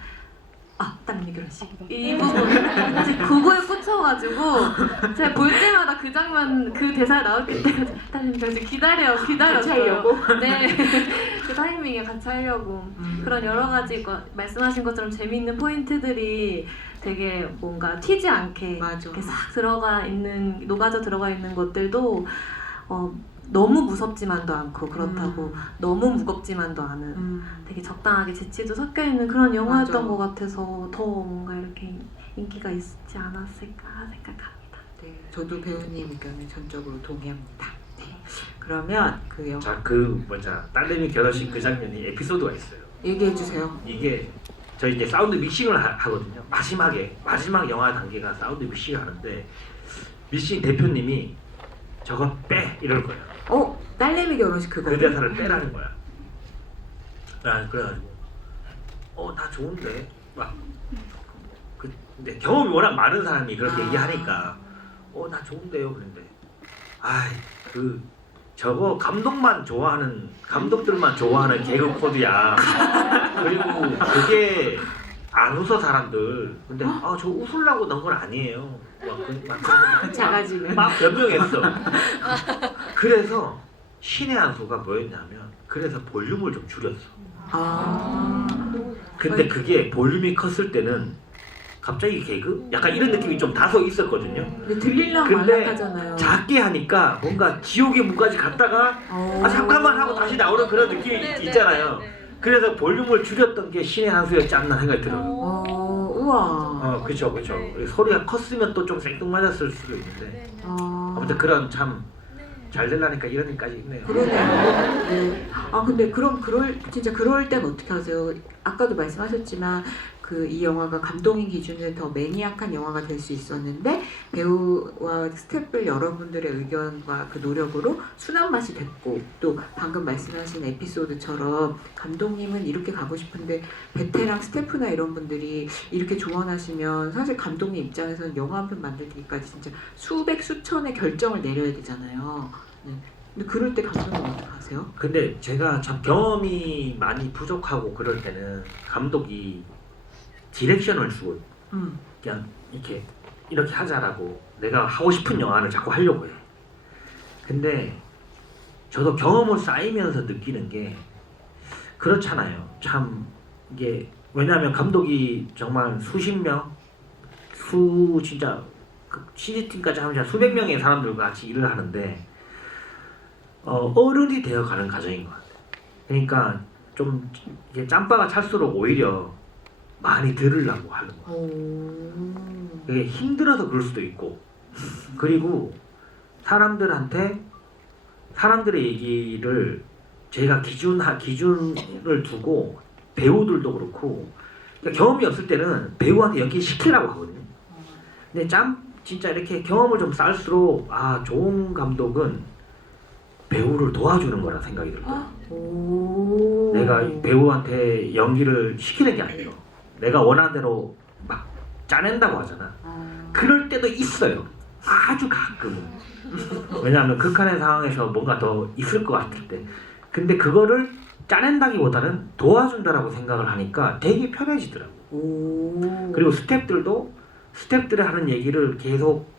땀이 결혼식 이 부분 사실 그거에 꽂혀가지고 제가 볼 때마다 그 장면 그 대사 나올 때까지 땀이 결혼식 기다렸어요. 같이 하려고? 네, 그 타이밍에 같이 하려고 그런 여러 가지 말씀하신 것처럼 재미있는 포인트들이 되게 뭔가 튀지 않게 맞아. 이렇게 싹 녹아져 들어가 있는 것들도 너무 무섭지만도 않고 그렇다고 너무 무겁지만도 않은 되게 적당하게 재치도 섞여 있는 그런 영화였던 맞아. 것 같아서 더 뭔가 이렇게 인기가 있지 않았을까 생각합니다. 네, 저도 배우님 의견에 전적으로 동의합니다. 네. 그러면 그 영화 자, 그 뭐냐 딸내미 결혼식 그 장면이 에피소드가 있어요. 얘기해 주세요. 이게 저희 이제 사운드 믹싱을 하거든요. 마지막 영화 단계가 사운드 믹싱을 하는데 믹싱 대표님이 저거 빼 이럴 거야. 딸내미 결혼식 그거. 그 대사를 빼라는 거야. 그래가지고 나 좋은데 막 근데 경험이 워낙 많은 사람이 그렇게 얘기하니까 나 좋은데요 그런데 저거 감독들만 좋아하는 개그 코드야. 그리고 그게 안 웃어 사람들. 근데 저 웃으려고 넣은 건 아니에요. 작아지는. 막 변명했어. 그래서 신의 한 수가 뭐였냐면 그래서 볼륨을 좀 줄였어. 근데 그게 볼륨이 컸을 때는 갑자기 개그? 약간 이런 느낌이 좀 다소 있었거든요. 근데 들리려고 근데 말락하잖아요. 작게 하니까 뭔가 지옥의 문까지 갔다가 잠깐만 하고 다시 나오는 그런 느낌이 있잖아요. 그래서 볼륨을 줄였던 게 신의 한 수였지 않나 생각이 들어요. 우와. 그쵸. 소리가 컸으면 또 좀 생뚱맞았을 수도 있는데 아무튼 그런 참 잘 되려니까 이런 일까지 있네요. 그러네요. 네. 근데 그럼 진짜 그럴 땐 어떻게 하세요? 아까도 말씀하셨지만 이 영화가 감독인 기준에 더 매니악한 영화가 될 수 있었는데 배우와 스태프 여러분들의 의견과 그 노력으로 순한 맛이 됐고 또 방금 말씀하신 에피소드처럼 감독님은 이렇게 가고 싶은데 베테랑 스태프나 이런 분들이 이렇게 조언하시면 사실 감독님 입장에서는 영화 한 편 만들기까지 진짜 수백 수천의 결정을 내려야 되잖아요. 네. 근데 그럴 때 감독님 어떻게 하세요? 근데 제가 참 경험이 많이 부족하고 그럴 때는 감독이 디렉션을 주고 그냥 이렇게 하자라고 내가 하고 싶은 영화를 자꾸 하려고 해. 근데 저도 경험을 쌓이면서 느끼는 게 그렇잖아요. 참 이게 왜냐하면 감독이 정말 수십 명, 진짜 CG팀까지 하면 수백 명의 사람들과 같이 일을 하는데 어른이 되어가는 과정인 것 같아요. 그러니까 좀 이게 짬바가 찰수록 오히려 많이 들으려고 하는 거예요. 그게 힘들어서 그럴 수도 있고 그리고 사람들의 얘기를 제가 기준을 두고 배우들도 그렇고 그러니까 경험이 없을 때는 배우한테 연기 시키라고 하거든요. 근데 진짜 이렇게 경험을 좀 쌓을수록 좋은 감독은 배우를 도와주는 거라 생각이 들어요. 내가 배우한테 연기를 시키는 게 아니에요. 내가 원하는 대로 막 짜낸다고 하잖아. 그럴 때도 있어요. 아주 가끔은. 왜냐하면 극한의 상황에서 뭔가 더 있을 것 같을 때. 근데 그거를 짜낸다기보다는 도와준다라고 생각을 하니까 되게 편해지더라고. 그리고 스태프들이 하는 얘기를 계속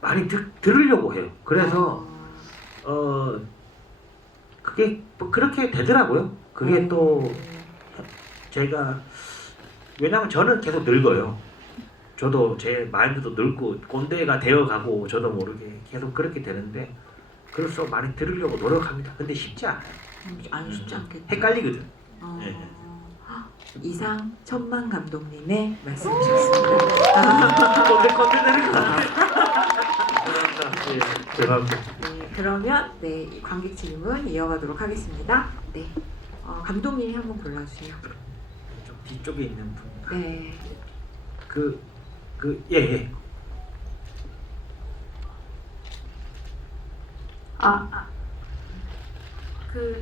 많이 들으려고 해요. 그래서 그게 그렇게 되더라고요. 그게 또 제가 왜냐면 저는 계속 늙어요. 저도 제 마인드도 늙고 꼰대가 되어가고 저도 모르게 계속 그렇게 되는데 그럴수록 많이 들으려고 노력합니다. 근데 쉽지 않아요. 쉽지 않겠다. 헷갈리거든. 네. 이상 천만 감독님의 말씀이셨습니다. 꼰대 되는 거 같아요. 죄송합니다. 네, 그러면 이 관객 질문 이어가도록 하겠습니다. 네, 감독님이 한번 골라주세요. 좀 뒤쪽에 있는 분. 네. 예.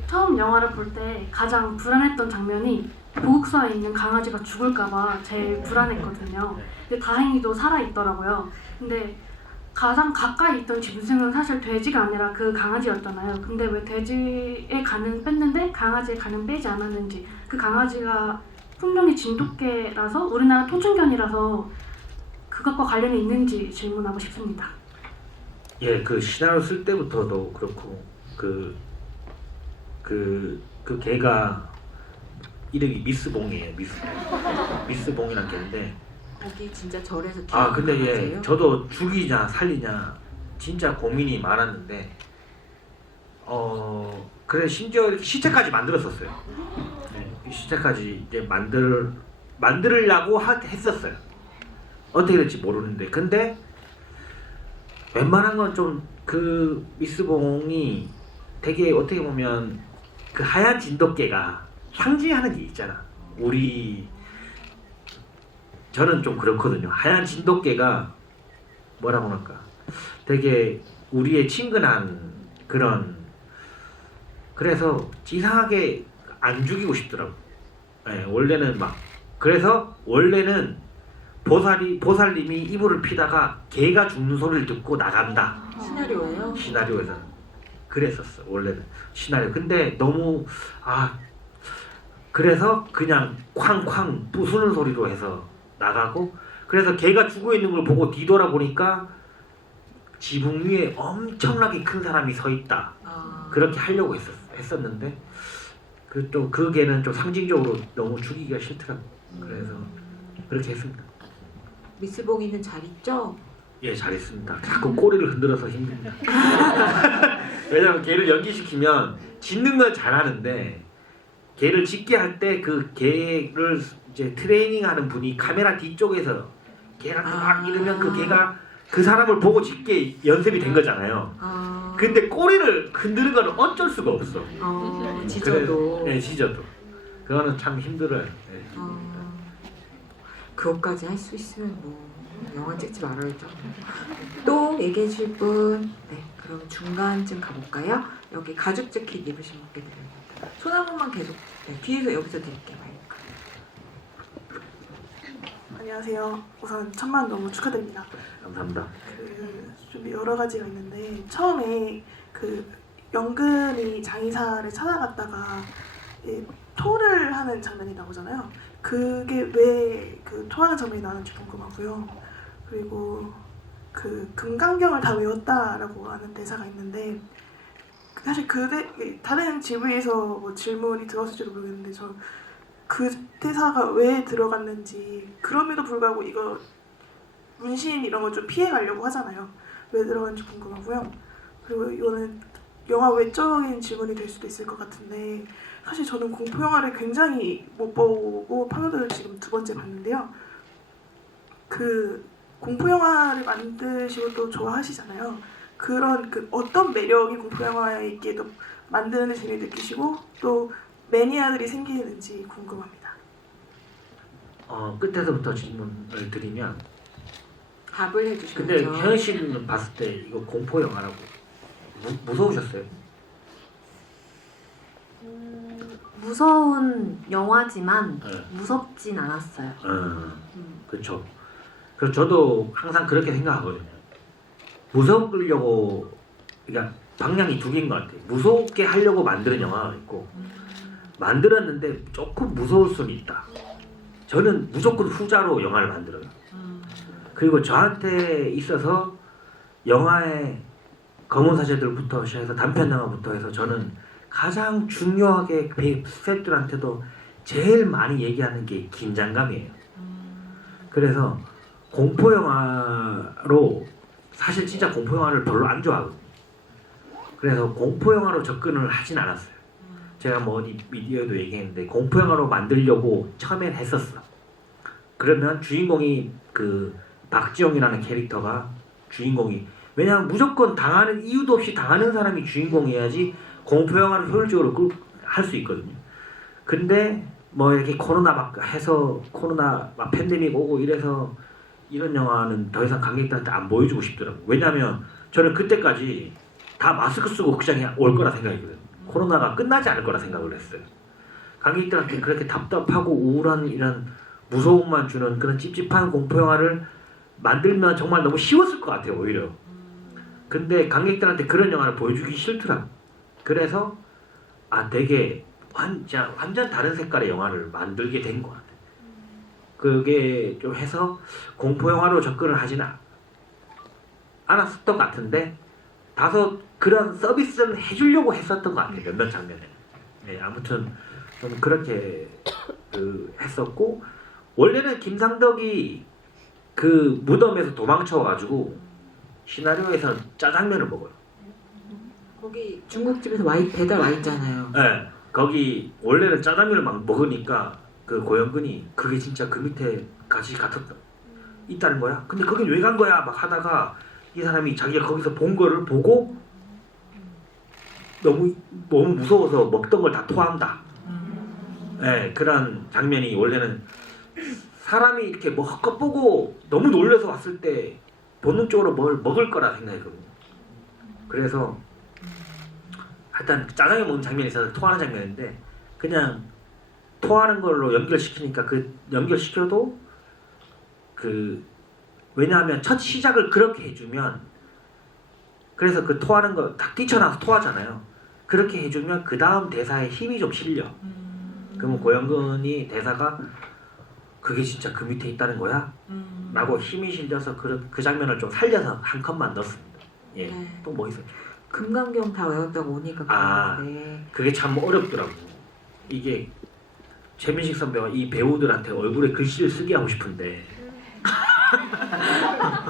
처음 영화를 볼 때 가장 불안했던 장면이 보급소에 있는 강아지가 죽을까봐 제일 불안했거든요. 근데 다행히도 살아있더라고요. 근데 가장 가까이 있던 짐승은 사실 돼지가 아니라 그 강아지였잖아요. 근데 왜 돼지의 간은 뺐는데 강아지의 간은 빼지 않았는지, 그 강아지가 품종이 진돗개라서 우리나라 토종견이라서 그것과 관련이 있는지 질문하고 싶습니다. 예, 그 시나리오 쓸 때부터도 그렇고 그 개가 이름이 미스봉이에요. 미스봉이란 개인데 거기 진짜 절에서 키우는 근데 강아지예요? 저도 죽이냐 살리냐 진짜 고민이 많았는데 그래 심지어 이렇게 시체까지 만들었었어요. 네, 시체까지 이제 만들으려고 했었어요. 어떻게 될지 모르는데 근데 웬만한 건 좀 그 미스봉이 되게 어떻게 보면 그 하얀 진돗개가 상징하는 게 있잖아. 저는 좀 그렇거든요. 하얀 진돗개가 뭐라고 할까? 되게 우리의 친근한 그런 그래서 이상하게 안 죽이고 싶더라고. 네, 원래는 막 그래서 원래는 보살님이 이불을 피다가 개가 죽는 소리를 듣고 나간다. 시나리오예요? 시나리오에서는 그랬었어. 원래는 시나리오. 근데 너무 그래서 그냥 쾅쾅 부수는 소리로 해서 나가고 그래서 개가 죽어 있는 걸 보고 뒤돌아보니까 지붕 위에 엄청나게 큰 사람이 서 있다. 그렇게 하려고 했었는데 그 개는 좀 상징적으로 너무 죽이기가 싫더라고. 그래서 그렇게 했습니다. 미스봉이는 잘 있죠? 예, 잘했습니다. 자꾸 꼬리를 흔들어서 힘듭니다. 왜냐면 개를 연기시키면 짖는 건 잘하는데 개를 짖게 할 때 그 개를 이제 트레이닝하는 분이 카메라 뒤쪽에서 개한테 막 이러면 그 개가 그 사람을 보고 짖게 연습이 된 거잖아요. 근데 꼬리를 흔드는 건 어쩔 수가 없어. 짖어도. 네, 짖어도. 그거는 참 힘들어요. 네. 그것까지 할 수 있으면 뭐 영화 찍지 말아야죠. 또 얘기해 줄 분? 네, 그럼 중간쯤 가볼까요? 여기 가죽 재킷 입으신 분께 드립니다. 손 한 번만 계속 뒤에서 여기서 드릴게요. 안녕하세요. 우선 1000만 너무 축하드립니다. 감사합니다. 좀 여러 가지가 있는데 처음에 연근이 장의사를 찾아갔다가 토를 하는 장면이 나오잖아요. 그게 왜 토하는 장면이 나오는지 궁금하고요. 그리고 금강경을 다 외웠다라고 하는 대사가 있는데 사실 다른 GV에서 뭐 질문이 들어왔을지도 모르겠는데 저 그 대사가 왜 들어갔는지 그럼에도 불구하고 이거 문신 이런 거 좀 피해 가려고 하잖아요. 왜 들어갔는지 궁금하고요. 그리고 이거는 영화 외적인 질문이 될 수도 있을 것 같은데 사실 저는 공포 영화를 굉장히 못 보고 파노드를 지금 2번째 봤는데요. 공포 영화를 만드시고 또 좋아하시잖아요. 그런 어떤 매력이 공포 영화에 있기에 또 만드는 데 재미 느끼시고 또 매니아들이 생기는지 궁금합니다. 끝에서부터 질문을 드리면 답을 해주셔야죠. 근데 현 씨는 봤을 때 이거 공포 영화라고 무서우셨어요? 무서운 영화지만 네. 무섭진 않았어요. 그렇죠. 그래서 저도 항상 그렇게 생각하거든요. 무서우려고 그러니까 방향이 두 개인 것 같아요. 무섭게 하려고 만드는 영화가 있고 만들었는데 조금 무서울 수는 있다. 저는 무조건 후자로 영화를 만들어요. 그리고 저한테 있어서 영화의 검은 사제들부터 시작해서 단편 영화부터 해서 저는 가장 중요하게 스태프들한테도 제일 많이 얘기하는 게 긴장감이에요. 그래서 공포 영화로 사실 진짜 공포 영화를 별로 안 좋아하거든요. 그래서 공포 영화로 접근을 하진 않았어요. 제가 뭐 어디 미디어에도 얘기했는데 공포 영화로 만들려고 처음엔 했었어. 그러면 주인공이 박지영이라는 캐릭터가 주인공이 왜냐하면 무조건 당하는 이유도 없이 당하는 사람이 주인공이어야지 공포 영화를 효율적으로 할 수 있거든요. 근데 뭐 이렇게 코로나 막 팬데믹 오고 이래서 이런 영화는 더 이상 관객들한테 안 보여주고 싶더라고요. 왜냐하면 저는 그때까지 다 마스크 쓰고 극장에 올 거라 생각했거든요. 코로나가 끝나지 않을 거라 생각을 했어요. 관객들한테 그렇게 답답하고 우울한 이런 무서움만 주는 그런 찝찝한 공포 영화를 만들면 정말 너무 쉬웠을 것 같아요. 오히려. 근데 관객들한테 그런 영화를 보여주기 싫더라고. 그래서 되게 완전 다른 색깔의 영화를 만들게 된 것 같아요. 그게 좀 해서 공포 영화로 접근을 하지는 않았었던 것 같은데 다소 그런 서비스를 해주려고 했었던 것 같아요. 몇몇 장면에. 네, 아무튼 좀 그렇게 했었고 원래는 김상덕이 그 무덤에서 도망쳐가지고 시나리오에서는 짜장면을 먹어요. 거기 중국집에서 배달 와 있잖아요. 네, 거기 원래는 짜장면을 막 먹으니까 그 고영근이 그게 진짜 그 밑에 같이 같았다 있다는 거야. 근데 거긴 왜 간 거야? 막 하다가 이 사람이 자기가 거기서 본 거를 보고 너무 무서워서 먹던 걸 다 토한다. 네, 그런 장면이 원래는 사람이 이렇게 뭐 헛것 보고 너무 놀라서 왔을 때 본능적으로 뭘 먹을 거라 생각했거든요. 그래서 하여튼 짜장면 먹는 장면이 있어서 토하는 장면인데 그냥 토하는 걸로 연결시키니까 그 연결시켜도 그 왜냐하면 첫 시작을 그렇게 해주면 그래서 그 토하는 거 딱 뛰쳐나와서 토하잖아요. 그렇게 해주면 그 다음 대사에 힘이 좀 실려. 그러면 고영근이 대사가 그게 진짜 그 밑에 있다는 거야? 라고 힘이 실려서 그 장면을 좀 살려서 한 컷만 넣었습니다. 예. 네. 또 뭐 있어요? 금강경 다 외웠다고 오니까 아. 그러는데 그게 참 어렵더라고. 이게 최민식 선배가 이 배우들한테 얼굴에 글씨를 쓰게 하고 싶은데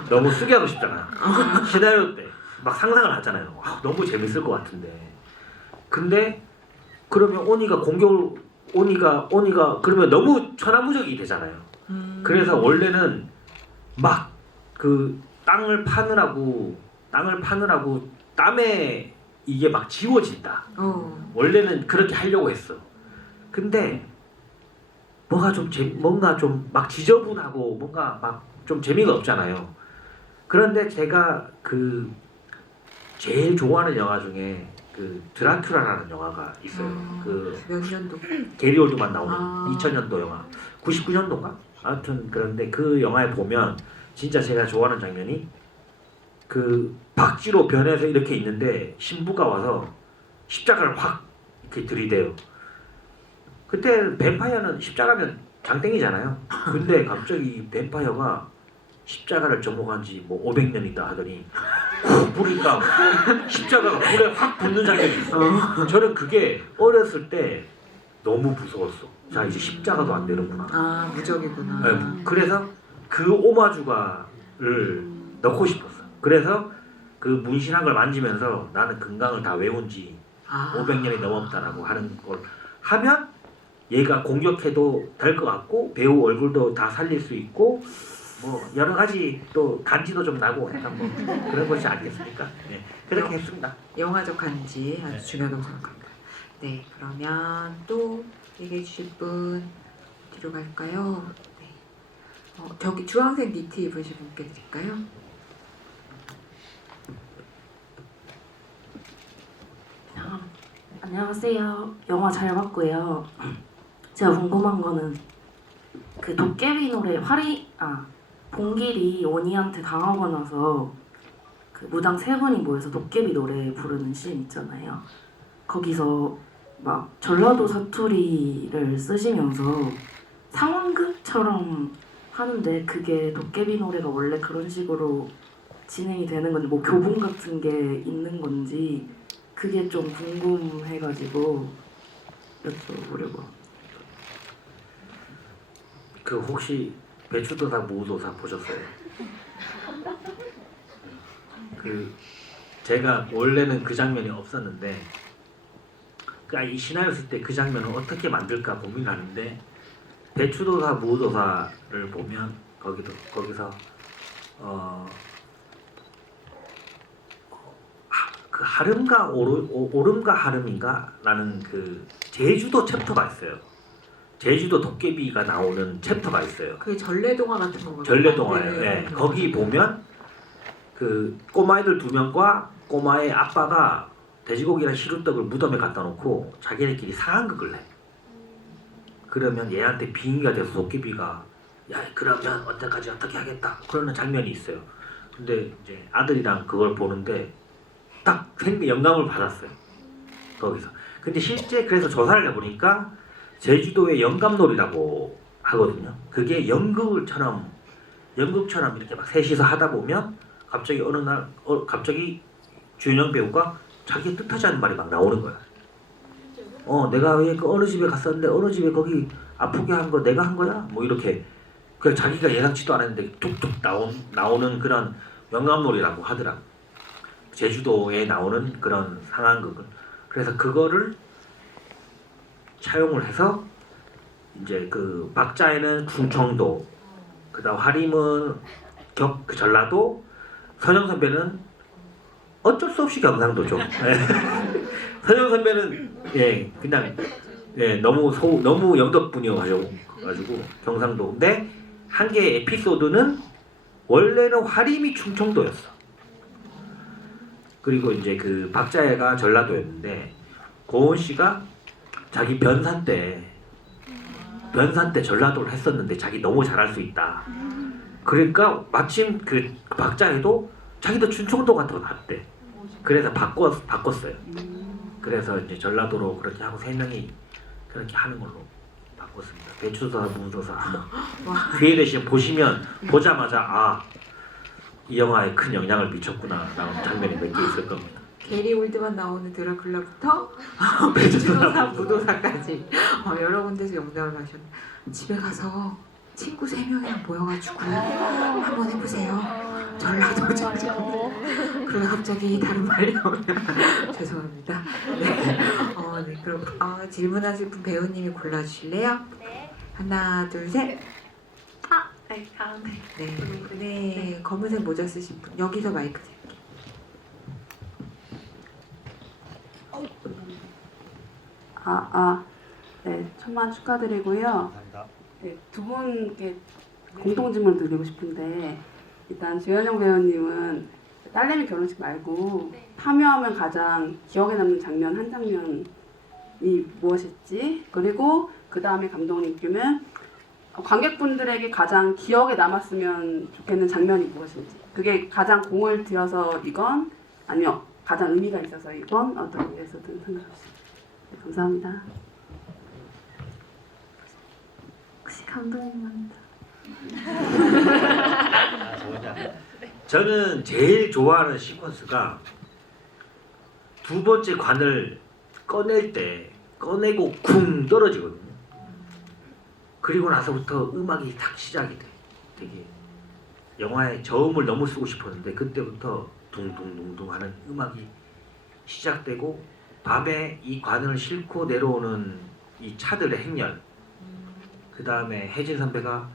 너무 쓰게 하고 싶잖아. 시나리오 때 막 상상을 하잖아요. 와, 너무 재밌을 것 같은데. 근데 그러면 오니가 그러면 너무 천하무적이 되잖아요. 그래서 원래는 막 그 땅을 파느라고 땀에 이게 막 지워진다. 원래는 그렇게 하려고 했어. 근데 뭔가 좀 막 지저분하고 뭔가 막 좀 재미가 없잖아요. 그런데 제가 그 제일 좋아하는 영화 중에 그 드라큘라라는 영화가 있어요. 그 몇 년도? 게리 올드만 나오는 아. 2000년도 영화, 99년도인가? 아무튼 그런데 그 영화에 보면 진짜 제가 좋아하는 장면이 그 박쥐로 변해서 이렇게 있는데 신부가 와서 십자가를 확 이렇게 들이대요. 그때 뱀파이어는 십자가면 장땡이잖아요. 근데 갑자기 뱀파이어가 십자가를 접목한 지 뭐 500년 있다 하더니 훅 부니까 십자가가 불에 확 붙는 장면이 있어. 저는 그게 어렸을 때 너무 무서웠어. 자 이제 십자가도 안 되는구나. 아 무적이구나. 네, 그래서 그 오마주가를 넣고 싶었어. 그래서 그 문신한 걸 만지면서 나는 금강을 다 외운 지 500년이 넘었다라고 하는 걸 하면 얘가 공격해도 될 것 같고 배우 얼굴도 다 살릴 수 있고 뭐 여러 가지 또 간지도 좀 나고 약간 뭐 그런 것이 아니겠습니까? 네, 그렇게 했습니다. 영화적 간지 아주 네. 중요하다고 생각합니다. 네, 그러면 또 얘기해 주실 분 뒤로 갈까요? 네. 저기 주황색 니트 입으신 분께 드릴까요? 안녕하세요. 영화 잘 봤고요. 제가 궁금한 거는 그 도깨비 노래 봉길이 원희한테 당하고 나서 그 무당 세 분이 모여서 도깨비 노래 부르는 씬 있잖아요. 거기서 막 전라도 사투리를 쓰시면서 상황극처럼 하는데 그게 도깨비 노래가 원래 그런 식으로 진행이 되는 건지 뭐 교본 같은 게 있는 건지 그게 좀 궁금해가지고 여쭤보려고. 그 혹시 배추도사 무도사 보셨어요? 그 제가 원래는 그 장면이 없었는데 이 시나리오 쓸 때 그 장면을 어떻게 만들까 고민하는데 배추도사 무도사를 보면 거기서 그 하름과 오름과 하름인가 라는 그 제주도 챕터가 있어요. 제주도 도깨비가 나오는 챕터가 있어요. 그게 전래동화 같은 거거든요. 전래동화예요. 네. 거기 보면 그 꼬마애들 2명과 꼬마의 아빠가 돼지고기랑 시루떡을 무덤에 갖다 놓고 자기네끼리 상황극을 해. 그러면 얘한테 빙의가 돼서 도깨비가 야 그러면 언제까지 어떻게 하겠다 그러는 장면이 있어요. 근데 이제 아들이랑 그걸 보는데 딱 영감을 받았어요. 거기서. 근데 실제 그래서 조사를 해보니까 제주도의 영감놀이라고 하거든요. 그게 연극처럼 이렇게 막 셋이서 하다 보면 갑자기 어느 날 갑자기 주인공 배우가 자기 뜻하지 않은 말이 막 나오는 거야. 내가 왜 그 어느 집에 갔었는데 어느 집에 거기 아프게 한 거 내가 한 거야? 뭐 이렇게 그 자기가 예상치도 않았는데 툭툭 나오는 그런 영감놀이라고 하더라고. 제주도에 나오는 그런 상황극을 그래서 그거를 차용을 해서 이제 그 박자에는 충청도 그다음 화림은 그 전라도 선영 선배는 어쩔 수 없이 경상도죠. 선영 선배는 예 그냥 예 너무 영덕분이어가지고 경상도인데 한 개의 에피소드는 원래는 화림이 충청도였어. 그리고 이제 그 박자애가 전라도였는데 고은 씨가 자기 변산 때 전라도를 했었는데 자기 너무 잘할 수 있다. 그러니까 마침 그 박자애도 자기도 충청도가 더 낫대. 그래서 바꿨어요. 그래서 이제 전라도로 그렇게 하고 세 명이 그렇게 하는 걸로 바꿨습니다. 배추도사, 무도사. 그에 대신 보자마자 이 영화에 큰 영향을 미쳤구나 라는 장면이 몇 개 있을 겁니다. 게리 올드만 나오는 드라큘라부터 배추도사, 무도사까지 여러 군데서 영감을 하셨는데 집에 가서 친구 3명이랑 모여가지고 한번 해보세요. 전라도 전라도. 그러다 갑자기 다른 말이 나오면 죄송합니다. 네, 그럼 질문하실 분 배우님이 골라주실래요? 네. 하나, 둘, 셋. 네, 가운데. 네, 검은색 모자 쓰신 분 여기서 마이크 드릴게요. 네, 천만 축하드리고요. 네, 두 분께 공동 질문 드리고 싶은데 일단 주현영 배우님은 딸내미 결혼식 말고 참여하면 가장 기억에 남는 장면 한 장면이 무엇일지 그리고 그 다음에 감독님께는 관객분들에게 가장 기억에 남았으면 좋겠는 장면이 무엇인지 그게 가장 공을 들여서 이건 아니면 가장 의미가 있어서 이건 어떤 의미에서든 상관없이 네, 감사합니다. 혹시 감독님만 저는 제일 좋아하는 시퀀스가 두 번째 관을 꺼내고 쿵 떨어지거든요. 그리고 나서부터 음악이 탁 시작이 돼. 되게 영화에 저음을 너무 쓰고 싶었는데 그때부터 둥둥둥둥 하는 음악이 시작되고 밤에 이 관을 싣고 내려오는 이 차들의 행렬 그 다음에 혜진 선배가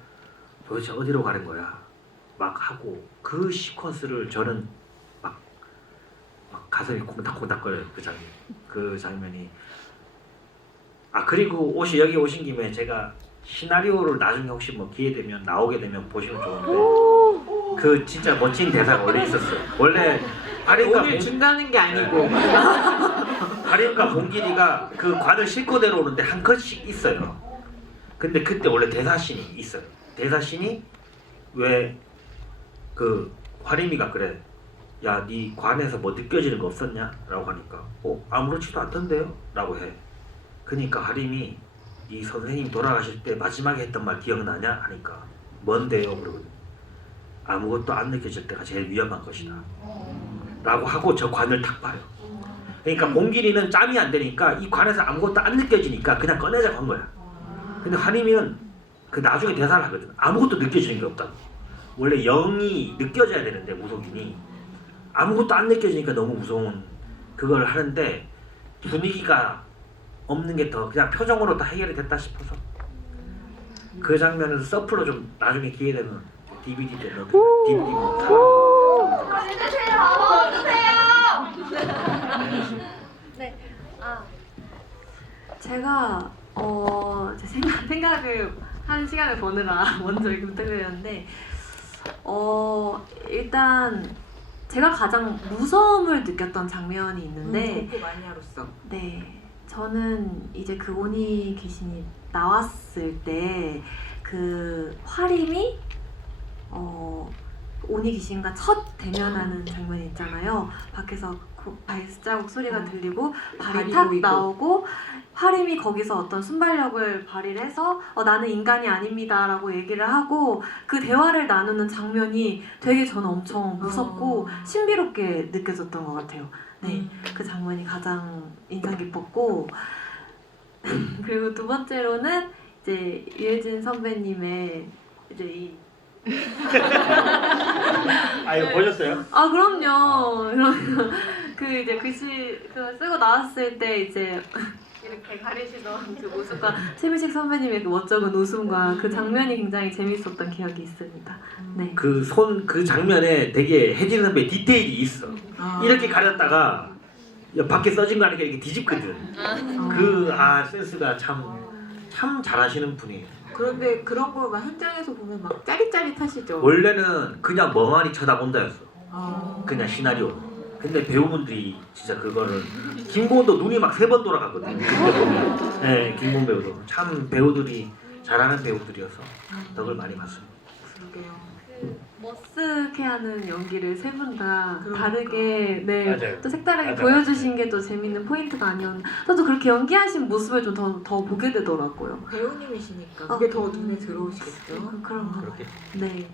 도대체 어디로 가는 거야 막 하고 그 시퀀스를 저는 막 가슴이 콩닥콩닥거려요. 그 장면이 그리고 여기 오신 김에 제가 시나리오를 나중에 혹시 뭐 기회 되면 나오게 되면 보시면 좋은데 그 진짜 멋진 대사가 원래 있었어요. 원래 오늘 준다는 게 아니고 하림과 봉길이가 그 관을 싣고 내려오는데 한 컷씩 있어요. 근데 그때 원래 대사씬이 있어요. 대사씬이 왜 그 화림이가 그래 야 네 관에서 뭐 느껴지는 거 없었냐? 라고 하니까 아무렇지도 않던데요? 라고 해. 그러니까 하림이 이 선생님 돌아가실 때 마지막에 했던 말 기억나냐? 하니까 뭔데요? 그러거든요. 아무것도 안 느껴질 때가 제일 위험한 것이다 라고 하고 저 관을 탁 봐요. 그러니까 봉길이는 짬이 안 되니까 이 관에서 아무것도 안 느껴지니까 그냥 꺼내자고 한 거야. 근데 하림이는 그 나중에 대사를 하거든. 아무것도 느껴지는 게 없다고. 원래 영이 느껴져야 되는데 무속인이 아무것도 안 느껴지니까 너무 무서운 그걸 하는데 분위기가 없는 게 더 그냥 표정으로 다 해결이 됐다 싶어서 그 장면을 서프로 좀 나중에 기회 되면 DVD 때 넣어도 네. 제가 제 생각을 하는 시간을 보느라 먼저 이렇게 부탁드렸는데 일단 제가 가장 무서움을 느꼈던 장면이 있는데 공포 마니아로서 네, 저는 이제 그 오니 귀신이 나왔을 때 그 화림이 오니 귀신과 첫 대면하는 장면이 있잖아요. 밖에서 발자국 소리가 들리고 발이 발이 탁 보이고. 나오고 화림이 거기서 어떤 순발력을 발휘를 해서 나는 인간이 아닙니다 라고 얘기를 하고 그 대화를 나누는 장면이 되게 저는 엄청 무섭고 신비롭게 느껴졌던 것 같아요. 네, 그 장면이 가장 인상 깊었고 그리고 두 번째로는 이제 유해진 선배님의 이제 이 아 이거 보셨어요? 아 그럼요. 그 이제 글씨 그 쓰고 나왔을 때 이제 이렇게 가리시던 그 모습과 최민식 선배님의 그 멋쩍은 웃음과 그 장면이 굉장히 재밌었던 기억이 있습니다. 네. 그 손 그 장면에 되게 혜진 선배 디테일이 있어. 이렇게 가렸다가 밖에 써진 거 아니까 이렇게 뒤집거든. 그 센스가 참 잘하시는 분이에요. 그런데 그런 거 막 현장에서 보면 막 짜릿짜릿하시죠. 원래는 그냥 멍하니 쳐다본다였어. 그냥 시나리오. 근데 배우분들이 진짜 그거를 김고은도 눈이 막 3번 돌아가거든요. 네, 김고은 배우도 참 배우들이 잘하는 배우들이어서 덕을 많이 봤습니다. 그러게요. 머쓱해하는 연기를 세 분 다 그러니까. 다르게 네, 맞아요. 또 색다르게 맞아요. 보여주신 게 또 재밌는 포인트가 아니었나. 저도 그렇게 연기하신 모습을 좀 더 보게 되더라고요. 배우님이시니까 그게 더 눈에 들어오시겠죠. 그럼 그렇게 네.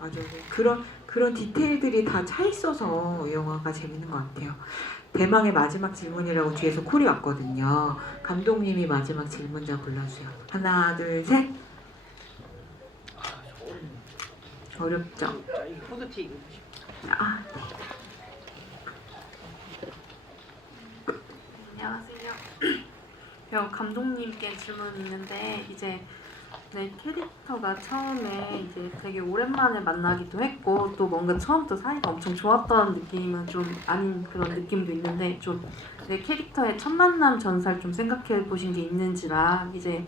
맞아요. 그런 디테일들이 다 차 있어서 영화가 재밌는 것 같아요. 대망의 마지막 질문이라고 뒤에서 콜이 왔거든요. 감독님이 마지막 질문자 골라주세요. 하나, 둘, 셋. 어렵죠? 아, 안녕하세요. 배우 감독님께 질문이 있는데 이제 네, 캐릭터가 처음에 이제 되게 오랜만에 만나기도 했고 또 뭔가 처음부터 사이가 엄청 좋았던 느낌은 좀 아닌 그런 느낌도 있는데 좀 내 캐릭터의 첫 만남 전설 좀 생각해 보신 게 있는지라 이제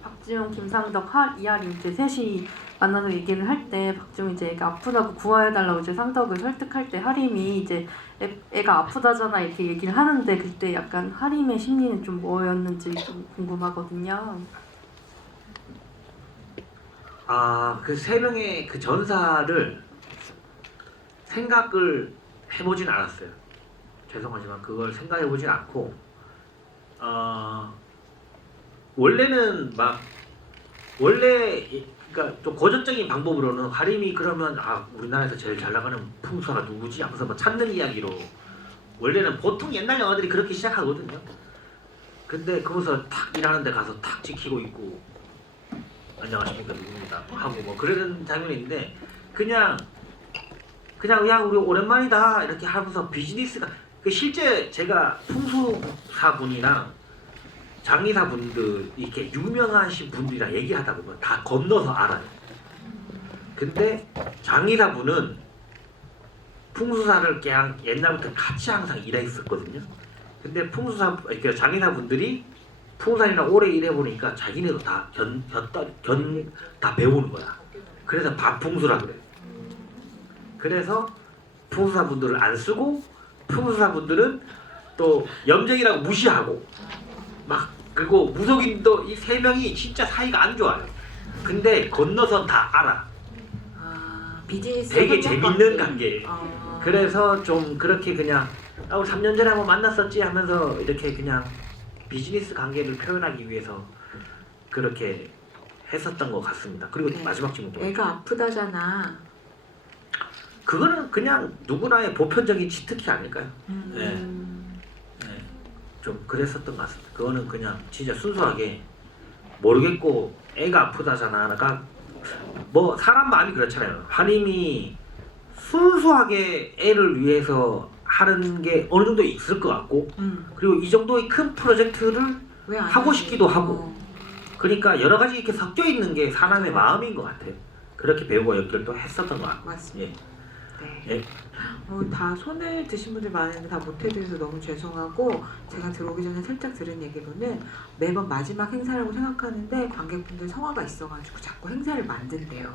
박지용, 김상덕, 이하리 이제 셋이 만나서 얘기를 할 때 박지용 이제 애가 아프다고 구화해달라고 이제 상덕을 설득할 때 하림이 이제 애가 아프다잖아 이렇게 얘기를 하는데 그때 약간 하림의 심리는 좀 뭐였는지 좀 궁금하거든요. 그 3명의 그 전사를 생각을 해보진 않았어요. 죄송하지만 그걸 생각해보진 않고 원래는 그러니까 좀 고전적인 방법으로는 하림이 그러면 우리나라에서 제일 잘 나가는 풍수가 누구지? 하면서 뭐 찾는 이야기로 원래는 보통 옛날 영화들이 그렇게 시작하거든요. 근데 거기서 탁 일하는 데 가서 탁 지키고 있고 안녕하십니까 누구입니다 하고 뭐 그러는 장면인데 그냥 야 우리 오랜만이다 이렇게 하면서 비즈니스가 실제 제가 풍수사분이랑 장의사분들 이렇게 유명하신 분들이랑 얘기하다 보면 다 건너서 알아요. 근데 장의사분은 풍수사를 그냥 옛날부터 같이 항상 일했었거든요. 근데 장의사분들이 풍산이랑 오래 일해보니까 자기네도 다 다 배우는 거야. 그래서 반풍수라 그래. 그래서 풍수사분들을 안 쓰고 풍수사분들은 또 염정이라고 무시하고 그리고 무속인도 이 3명이 진짜 사이가 안 좋아요. 근데 건너서 다 알아. 비즈니스 되게 재밌는 관계예요. 그래서 좀 그렇게 그냥 우리 3년 전에 한번 만났었지 하면서 이렇게 그냥 비즈니스 관계를 표현하기 위해서 그렇게 했었던 것 같습니다. 그리고 네. 마지막 질문도 애가 아프다잖아. 그거는 그냥 누구나의 보편적인 치트키 아닐까요? 네. 좀 그랬었던 것 같습니다. 그거는 그냥 진짜 순수하게 모르겠고 애가 아프다잖아. 그러니까 뭐 사람 마음이 그렇잖아요. 하림이 순수하게 애를 위해서 하는 게 어느 정도 있을 것 같고 그리고 이 정도의 큰 프로젝트를 왜 안 하고 하지? 싶기도 하고 그러니까 여러 가지 이렇게 섞여 있는 게 사람의 마음인 것 같아요. 그렇게 배우가 연기를 또 했었던 것 같고. 맞습니다. 네. 예. 다 손을 드신 분들 많은데 다 못해드려서 너무 죄송하고 제가 들어오기 전에 살짝 들은 얘기로는 매번 마지막 행사라고 생각하는데 관객분들 성화가 있어가지고 자꾸 행사를 만든대요.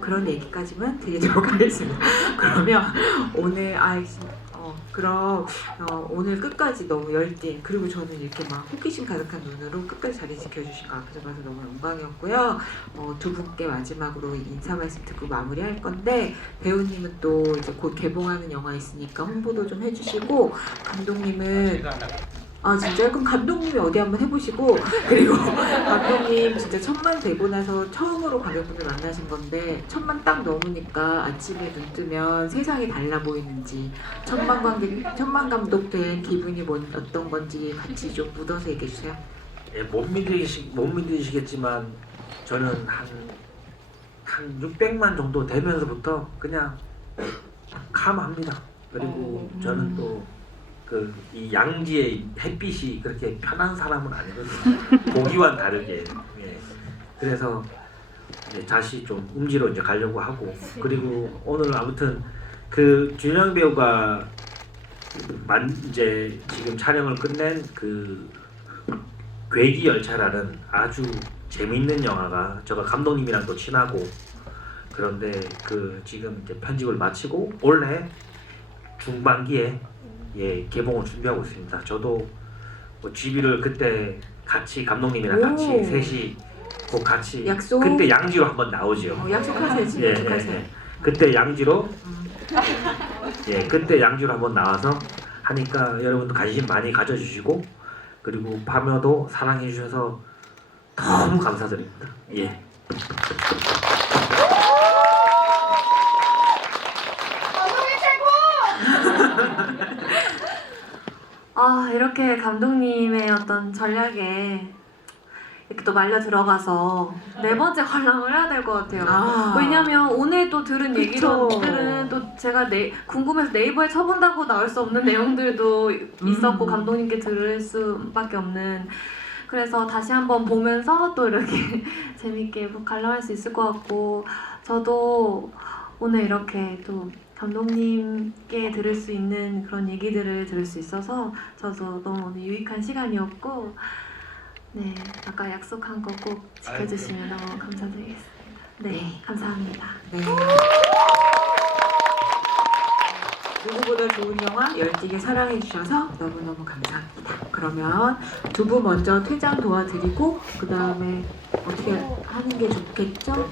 그런 얘기까지만 드리도록 하겠습니다. 그러면 오늘 그럼 오늘 끝까지 너무 열띤 그리고 저는 이렇게 막 호기심 가득한 눈으로 끝까지 자리 지켜주신 거 앞에서 봐서 너무 영광이었고요. 두 분께 마지막으로 인사 말씀 듣고 마무리할 건데 배우님은 또 이제 곧 개봉하는 영화 있으니까 홍보도 좀 해주시고 감독님은 진짜요? 그럼 감독님이 어디 한번 해보시고 그리고 감독님 진짜 1000만 되고 나서 처음으로 관객분들 만나신 건데 1000만 딱 넘으니까 아침에 눈 뜨면 세상이 달라 보이는지 1000만 감독 된 기분이 어떤 건지 같이 좀 묻어서 얘기해 주세요. 못 믿으시겠지만 저는 한 600만 정도 되면서부터 그냥 감합니다. 그리고 저는 또 그 이 양지의 햇빛이 그렇게 편한 사람은 아니거든요. 보기와는 다르게. 예. 그래서 이제 다시 좀 음지로 이제 가려고 하고, 그리고 오늘 아무튼 그 준영 배우가 이제 지금 촬영을 끝낸 그 괴기 열차라는 아주 재밌는 영화가, 제가 감독님이랑 또 친하고 그런데 그 지금 이제 편집을 마치고 올해 중반기에 개봉을 준비하고 있습니다. 저도 뭐 GB를 그때 같이 감독님이랑 같이 오. 셋이 꼭 같이 약속? 그때 양지로 한번 나오죠. 약속하세요. 예, 약속하세요. 예, 예. 그때 양지로 그때 양지로 한번 나와서 하니까 여러분도 관심 많이 가져주시고, 그리고 파묘도 사랑해 주셔서 너무 감사드립니다. 예. 아, 이렇게 감독님의 어떤 전략에 이렇게 또 말려 들어가서 네 번째 관람을 해야 될 것 같아요. 아. 왜냐면 오늘 또 들은 그쵸. 얘기들은 또 제가 궁금해서 네이버에 쳐본다고 나올 수 없는 내용들도 있었고 감독님께 들을 수밖에 없는, 그래서 다시 한번 보면서 또 이렇게 재밌게 관람할 수 있을 것 같고, 저도 오늘 이렇게 또 감독님께 들을 수 있는 그런 얘기들을 들을 수 있어서 저도 너무 오늘 유익한 시간이었고, 네, 아까 약속한 거 꼭 지켜주시면 너무 감사드리겠습니다. 네, 감사합니다. 네. 누구보다 좋은 영화 열띠게 사랑해주셔서 너무너무 감사합니다. 그러면 두 분 먼저 퇴장 도와드리고 그 다음에 어떻게 하는 게 좋겠죠?